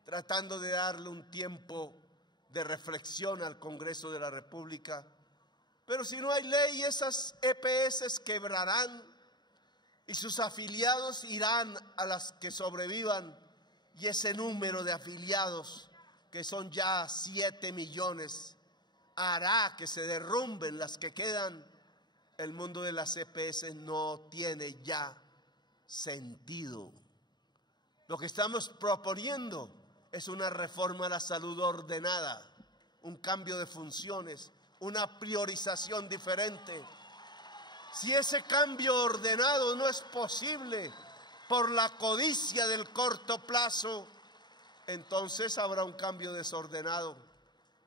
tratando de darle un tiempo de reflexión al Congreso de la República. Pero si no hay ley, esas EPS quebrarán y sus afiliados irán a las que sobrevivan, y ese número de afiliados, que son ya 7 millones, hará que se derrumben las que quedan. El mundo de las EPS no tiene ya sentido. Lo que estamos proponiendo es una reforma a la salud ordenada, un cambio de funciones, una priorización diferente. Si ese cambio ordenado no es posible por la codicia del corto plazo, entonces habrá un cambio desordenado,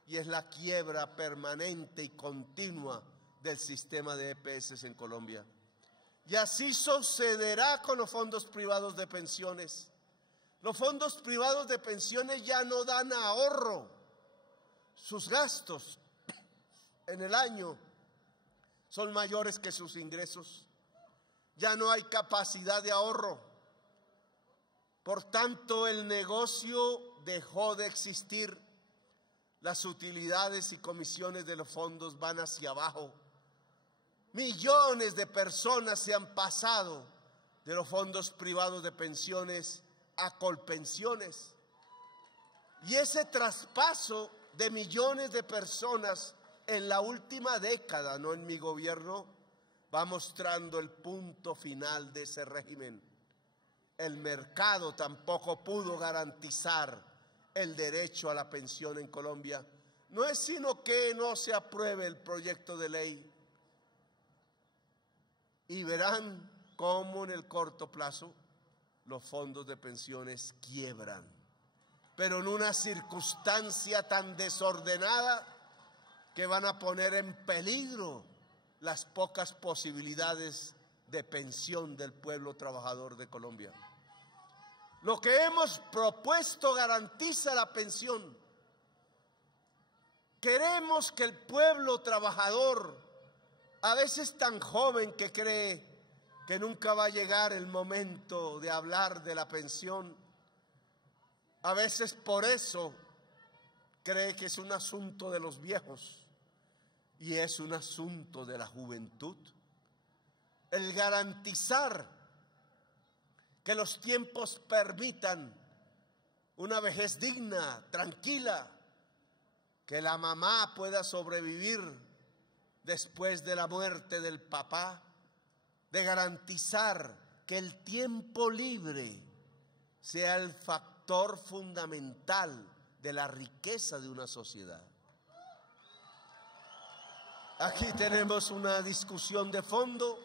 y es la quiebra permanente y continua del sistema de EPS en Colombia. Y así sucederá con los fondos privados de pensiones. Los fondos privados de pensiones ya no dan ahorro. Sus gastos en el año son mayores que sus ingresos. Ya no hay capacidad de ahorro. Por tanto, el negocio dejó de existir. Las utilidades y comisiones de los fondos van hacia abajo. Millones de personas se han pasado de los fondos privados de pensiones a Colpensiones. Y ese traspaso de millones de personas en la última década, no en mi gobierno, va mostrando el punto final de ese régimen. El mercado tampoco pudo garantizar el derecho a la pensión en Colombia. no es sino que no se apruebe el proyecto de ley y verán cómo en el corto plazo los fondos de pensiones quiebran, pero en una circunstancia tan desordenada que van a poner en peligro las pocas posibilidades de pensión del pueblo trabajador de Colombia. Lo que hemos propuesto garantiza la pensión. Queremos que el pueblo trabajador, a veces tan joven que cree que nunca va a llegar el momento de hablar de la pensión, a veces por eso cree que es un asunto de los viejos y es un asunto de la juventud. El garantizar que los tiempos permitan una vejez digna, tranquila, que la mamá pueda sobrevivir después de la muerte del papá, de garantizar que el tiempo libre sea el factor fundamental de la riqueza de una sociedad. Aquí tenemos una discusión de fondo.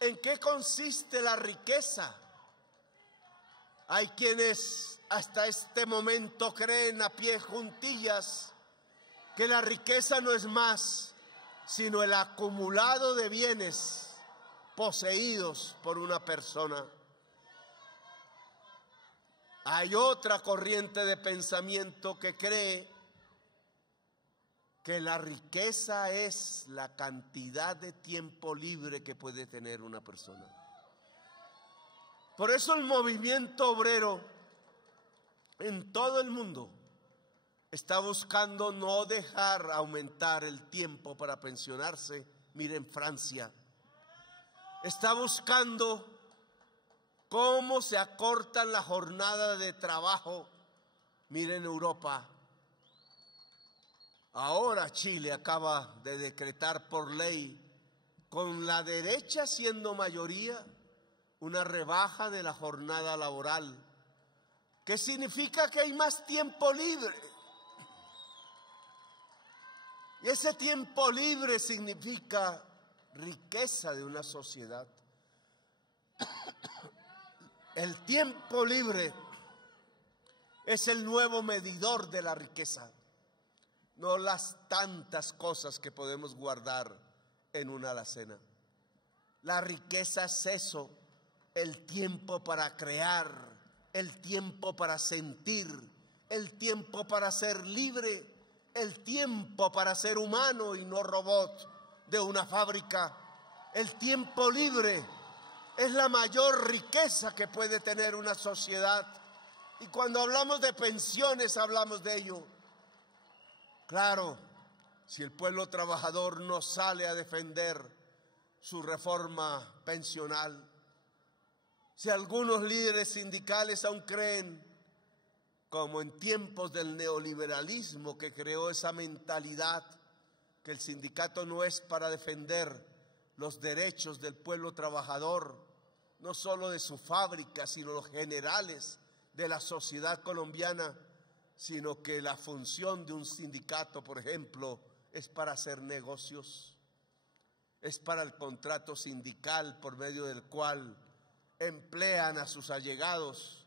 ¿En qué consiste la riqueza? Hay quienes hasta este momento creen a pie juntillas que la riqueza no es más sino el acumulado de bienes poseídos por una persona. Hay otra corriente de pensamiento que cree que la riqueza es la cantidad de tiempo libre que puede tener una persona. Por eso el movimiento obrero en todo el mundo está buscando no dejar aumentar el tiempo para pensionarse. Miren Francia. Está buscando cómo se acortan la jornada de trabajo. Miren Europa. Ahora Chile acaba de decretar por ley, con la derecha siendo mayoría, una rebaja de la jornada laboral, que significa que hay más tiempo libre. Y ese tiempo libre significa riqueza de una sociedad. El tiempo libre es el nuevo medidor de la riqueza, no las tantas cosas que podemos guardar en una alacena. La riqueza es eso, el tiempo para crear, el tiempo para sentir, el tiempo para ser libre, el tiempo para ser humano y no robot de una fábrica. El tiempo libre es la mayor riqueza que puede tener una sociedad. Y cuando hablamos de pensiones, hablamos de ello. Claro, si el pueblo trabajador no sale a defender su reforma pensional, si algunos líderes sindicales aún creen, como en tiempos del neoliberalismo que creó esa mentalidad, que el sindicato no es para defender los derechos del pueblo trabajador, no solo de su fábrica, sino los generales de la sociedad colombiana, sino que la función de un sindicato, por ejemplo, es para hacer negocios, es para el contrato sindical por medio del cual emplean a sus allegados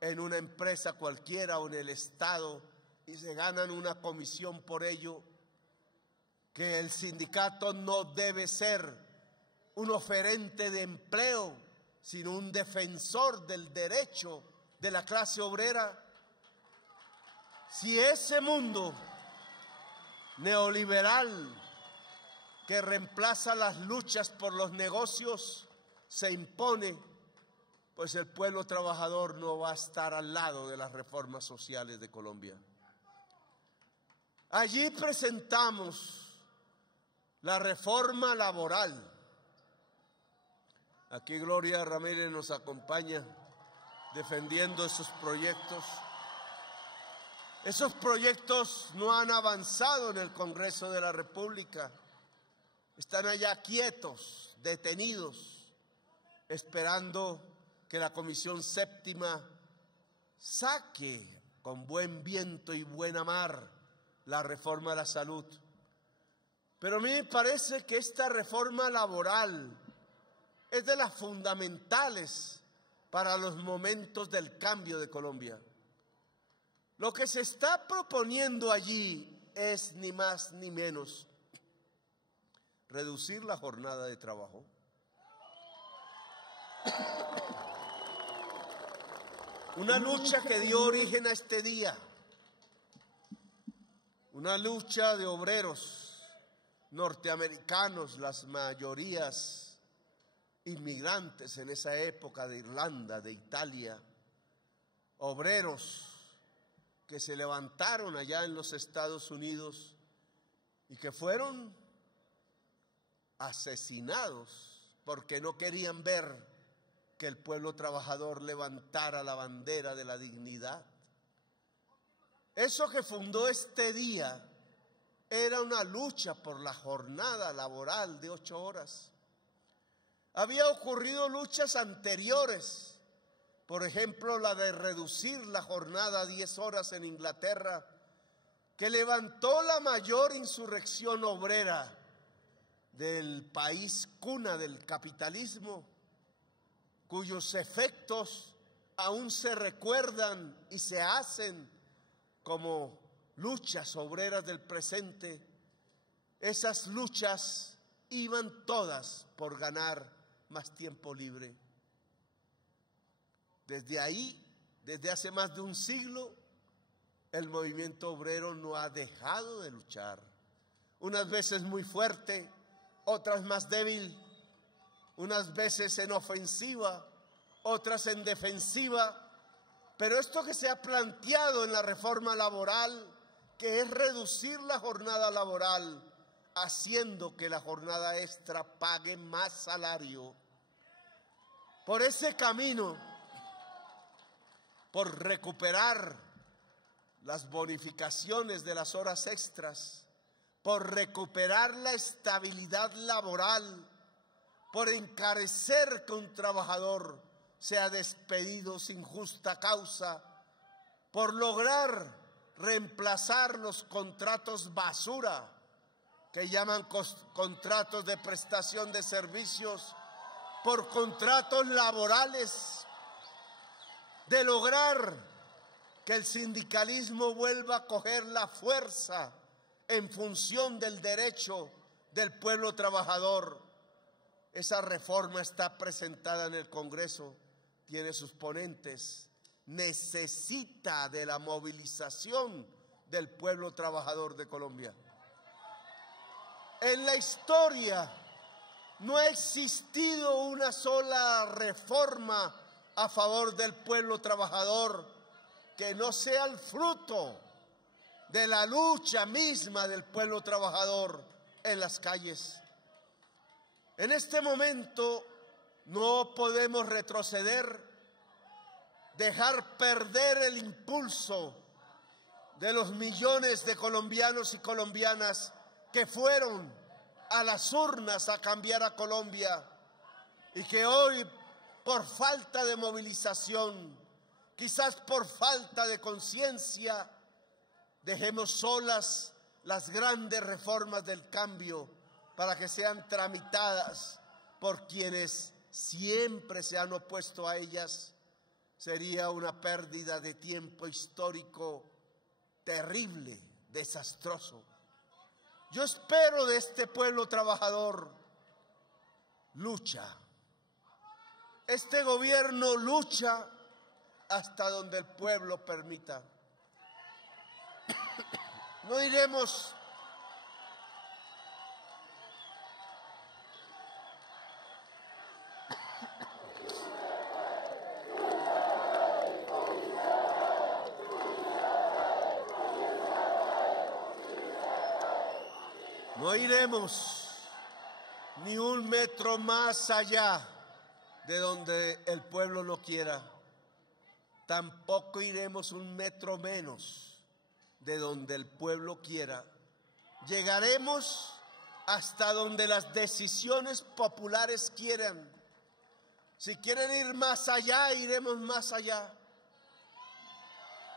en una empresa cualquiera o en el Estado y se ganan una comisión por ello. Que el sindicato no debe ser un oferente de empleo, sino un defensor del derecho de la clase obrera. Si ese mundo neoliberal que reemplaza las luchas por los negocios se impone, pues el pueblo trabajador no va a estar al lado de las reformas sociales de Colombia. Allí presentamos la reforma laboral. Aquí Gloria Ramírez nos acompaña defendiendo esos proyectos. Esos proyectos no han avanzado en el Congreso de la República. Están allá quietos, detenidos, esperando que la Comisión Séptima saque con buen viento y buena mar la reforma a la salud. Pero a mí me parece que esta reforma laboral es de las fundamentales para los momentos del cambio de Colombia. Lo que se está proponiendo allí es ni más ni menos reducir la jornada de trabajo. Una lucha que dio origen a este día, una lucha de obreros norteamericanos, las mayorías inmigrantes en esa época de Irlanda, de Italia, obreros que se levantaron allá en los Estados Unidos y que fueron asesinados porque no querían ver que el pueblo trabajador levantara la bandera de la dignidad. Eso que fundó este día era una lucha por la jornada laboral de 8 horas. Había ocurrido luchas anteriores, por ejemplo la de reducir la jornada a 10 horas en Inglaterra, que levantó la mayor insurrección obrera del país cuna del capitalismo, cuyos efectos aún se recuerdan y se hacen como luchas obreras del presente. Esas luchas iban todas por ganar más tiempo libre. Desde ahí, desde hace más de un siglo, el movimiento obrero no ha dejado de luchar. Unas veces muy fuerte, otras más débil, unas veces en ofensiva, otras en defensiva, pero esto que se ha planteado en la reforma laboral, que es reducir la jornada laboral, haciendo que la jornada extra pague más salario, por ese camino, por recuperar las bonificaciones de las horas extras, por recuperar la estabilidad laboral, por encarecer que un trabajador sea despedido sin justa causa, por lograr reemplazar los contratos basura, que llaman contratos de prestación de servicios, por contratos laborales, de lograr que el sindicalismo vuelva a coger la fuerza en función del derecho del pueblo trabajador. Esa reforma está presentada en el Congreso, tiene sus ponentes, necesita de la movilización del pueblo trabajador de Colombia. En la historia no ha existido una sola reforma a favor del pueblo trabajador que no sea el fruto de la lucha misma del pueblo trabajador en las calles. En este momento no podemos retroceder, dejar perder el impulso de los millones de colombianos y colombianas que fueron a las urnas a cambiar a Colombia y que hoy, por falta de movilización, quizás por falta de conciencia, dejemos solas las grandes reformas del cambio para que sean tramitadas por quienes siempre se han opuesto a ellas. Sería una pérdida de tiempo histórico terrible, desastroso. Yo espero de este pueblo trabajador lucha. Este gobierno lucha hasta donde el pueblo permita. No iremos ni un metro más allá de donde el pueblo no quiera. Tampoco iremos un metro menos de donde el pueblo quiera. Llegaremos hasta donde las decisiones populares quieran. Si quieren ir más allá, iremos más allá.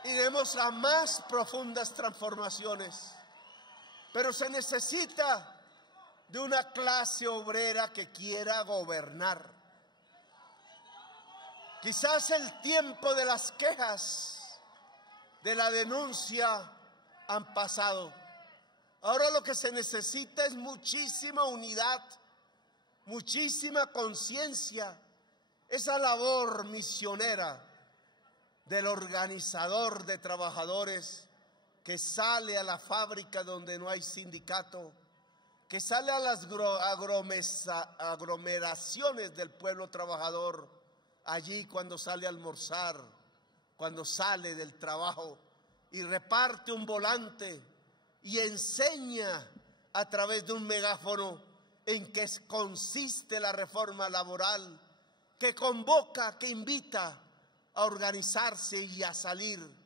Iremos a más profundas transformaciones. pero se necesita de una clase obrera que quiera gobernar. Quizás el tiempo de las quejas, de la denuncia, han pasado. Ahora lo que se necesita es muchísima unidad, muchísima conciencia, esa labor misionera del organizador de trabajadores que sale a la fábrica donde no hay sindicato, que sale a las aglomeraciones del pueblo trabajador, allí cuando sale a almorzar, cuando sale del trabajo y reparte un volante y enseña a través de un megáfono en qué consiste la reforma laboral, que convoca, que invita a organizarse y a salir.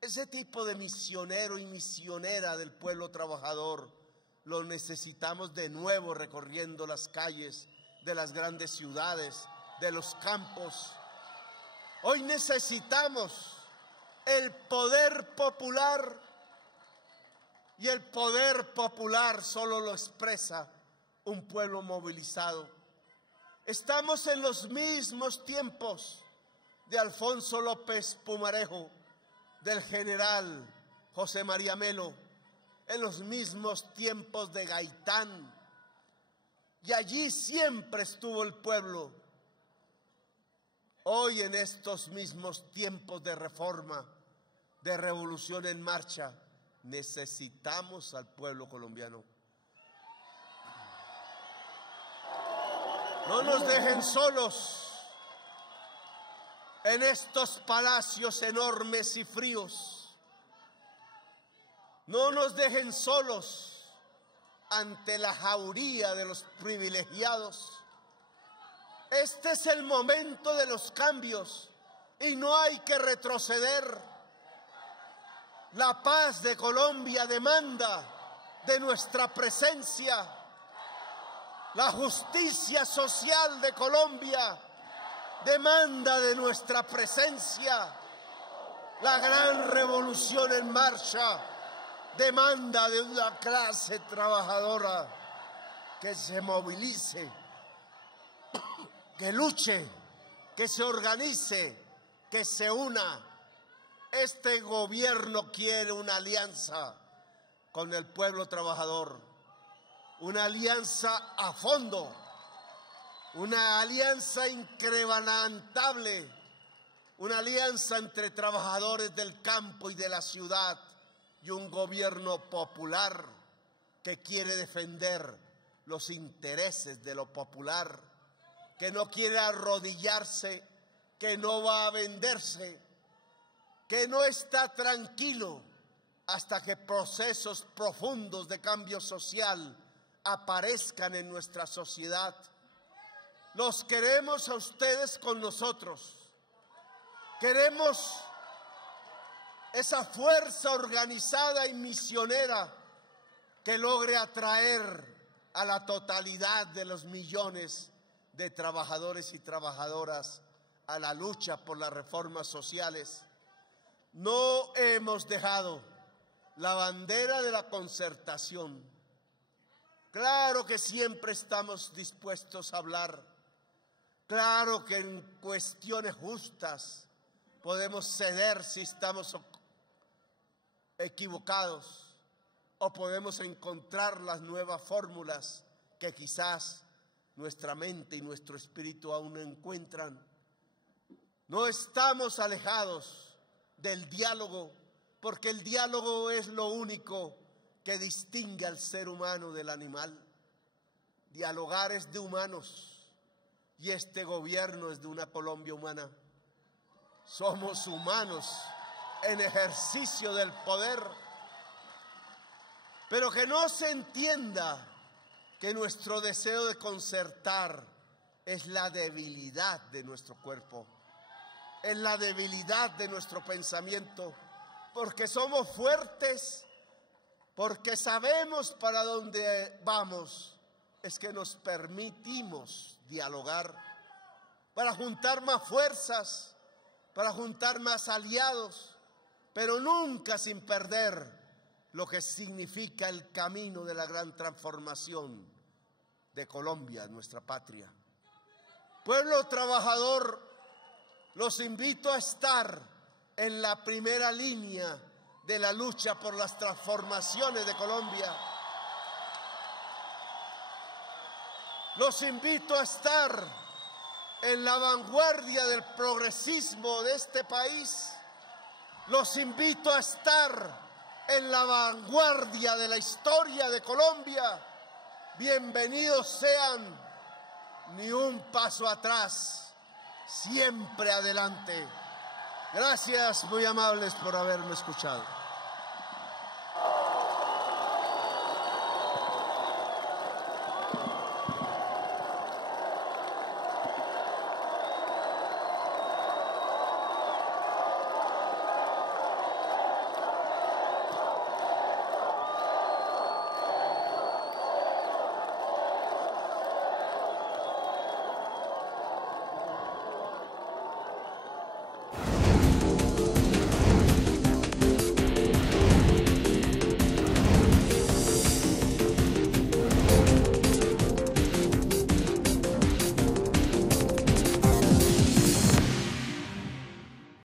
Ese tipo de misionero y misionera del pueblo trabajador lo necesitamos de nuevo recorriendo las calles de las grandes ciudades, de los campos. Hoy necesitamos el poder popular, y el poder popular solo lo expresa un pueblo movilizado. Estamos en los mismos tiempos de Alfonso López Pumarejo, del general José María Melo, en los mismos tiempos de Gaitán, y allí siempre estuvo el pueblo. Hoy en estos mismos tiempos de reforma, de revolución en marcha, necesitamos al pueblo colombiano. No nos dejen solos en estos palacios enormes y fríos. No nos dejen solos ante la jauría de los privilegiados. Este es el momento de los cambios y no hay que retroceder. La paz de Colombia demanda de nuestra presencia. La justicia social de Colombia demanda de nuestra presencia. La gran revolución en marcha demanda de una clase trabajadora que se movilice, que luche, que se organice, que se una. Este gobierno quiere una alianza con el pueblo trabajador, una alianza a fondo, una alianza inquebrantable, una alianza entre trabajadores del campo y de la ciudad y un gobierno popular que quiere defender los intereses de lo popular, que no quiere arrodillarse, que no va a venderse, que no está tranquilo hasta que procesos profundos de cambio social aparezcan en nuestra sociedad. Los queremos a ustedes con nosotros. Queremos esa fuerza organizada y misionera que logre atraer a la totalidad de los millones de trabajadores y trabajadoras a la lucha por las reformas sociales. No hemos dejado la bandera de la concertación. Claro que siempre estamos dispuestos a hablar. Claro que en cuestiones justas podemos ceder si estamos equivocados, o podemos encontrar las nuevas fórmulas que quizás nuestra mente y nuestro espíritu aún no encuentran. No estamos alejados del diálogo, porque el diálogo es lo único que distingue al ser humano del animal. Dialogar es de humanos y este gobierno es de una Colombia humana. Somos humanos en ejercicio del poder, pero que no se entienda que nuestro deseo de concertar es la debilidad de nuestro cuerpo, es la debilidad de nuestro pensamiento, porque somos fuertes, porque sabemos para dónde vamos, es que nos permitimos dialogar para juntar más fuerzas, para juntar más aliados, pero nunca sin perder lo que significa el camino de la gran transformación de Colombia, nuestra patria. Pueblo trabajador, los invito a estar en la primera línea de la lucha por las transformaciones de Colombia. Los invito a estar en la vanguardia del progresismo de este país. Los invito a estar en la vanguardia de la historia de Colombia. Bienvenidos sean, ni un paso atrás, siempre adelante. Gracias, muy amables, por haberme escuchado.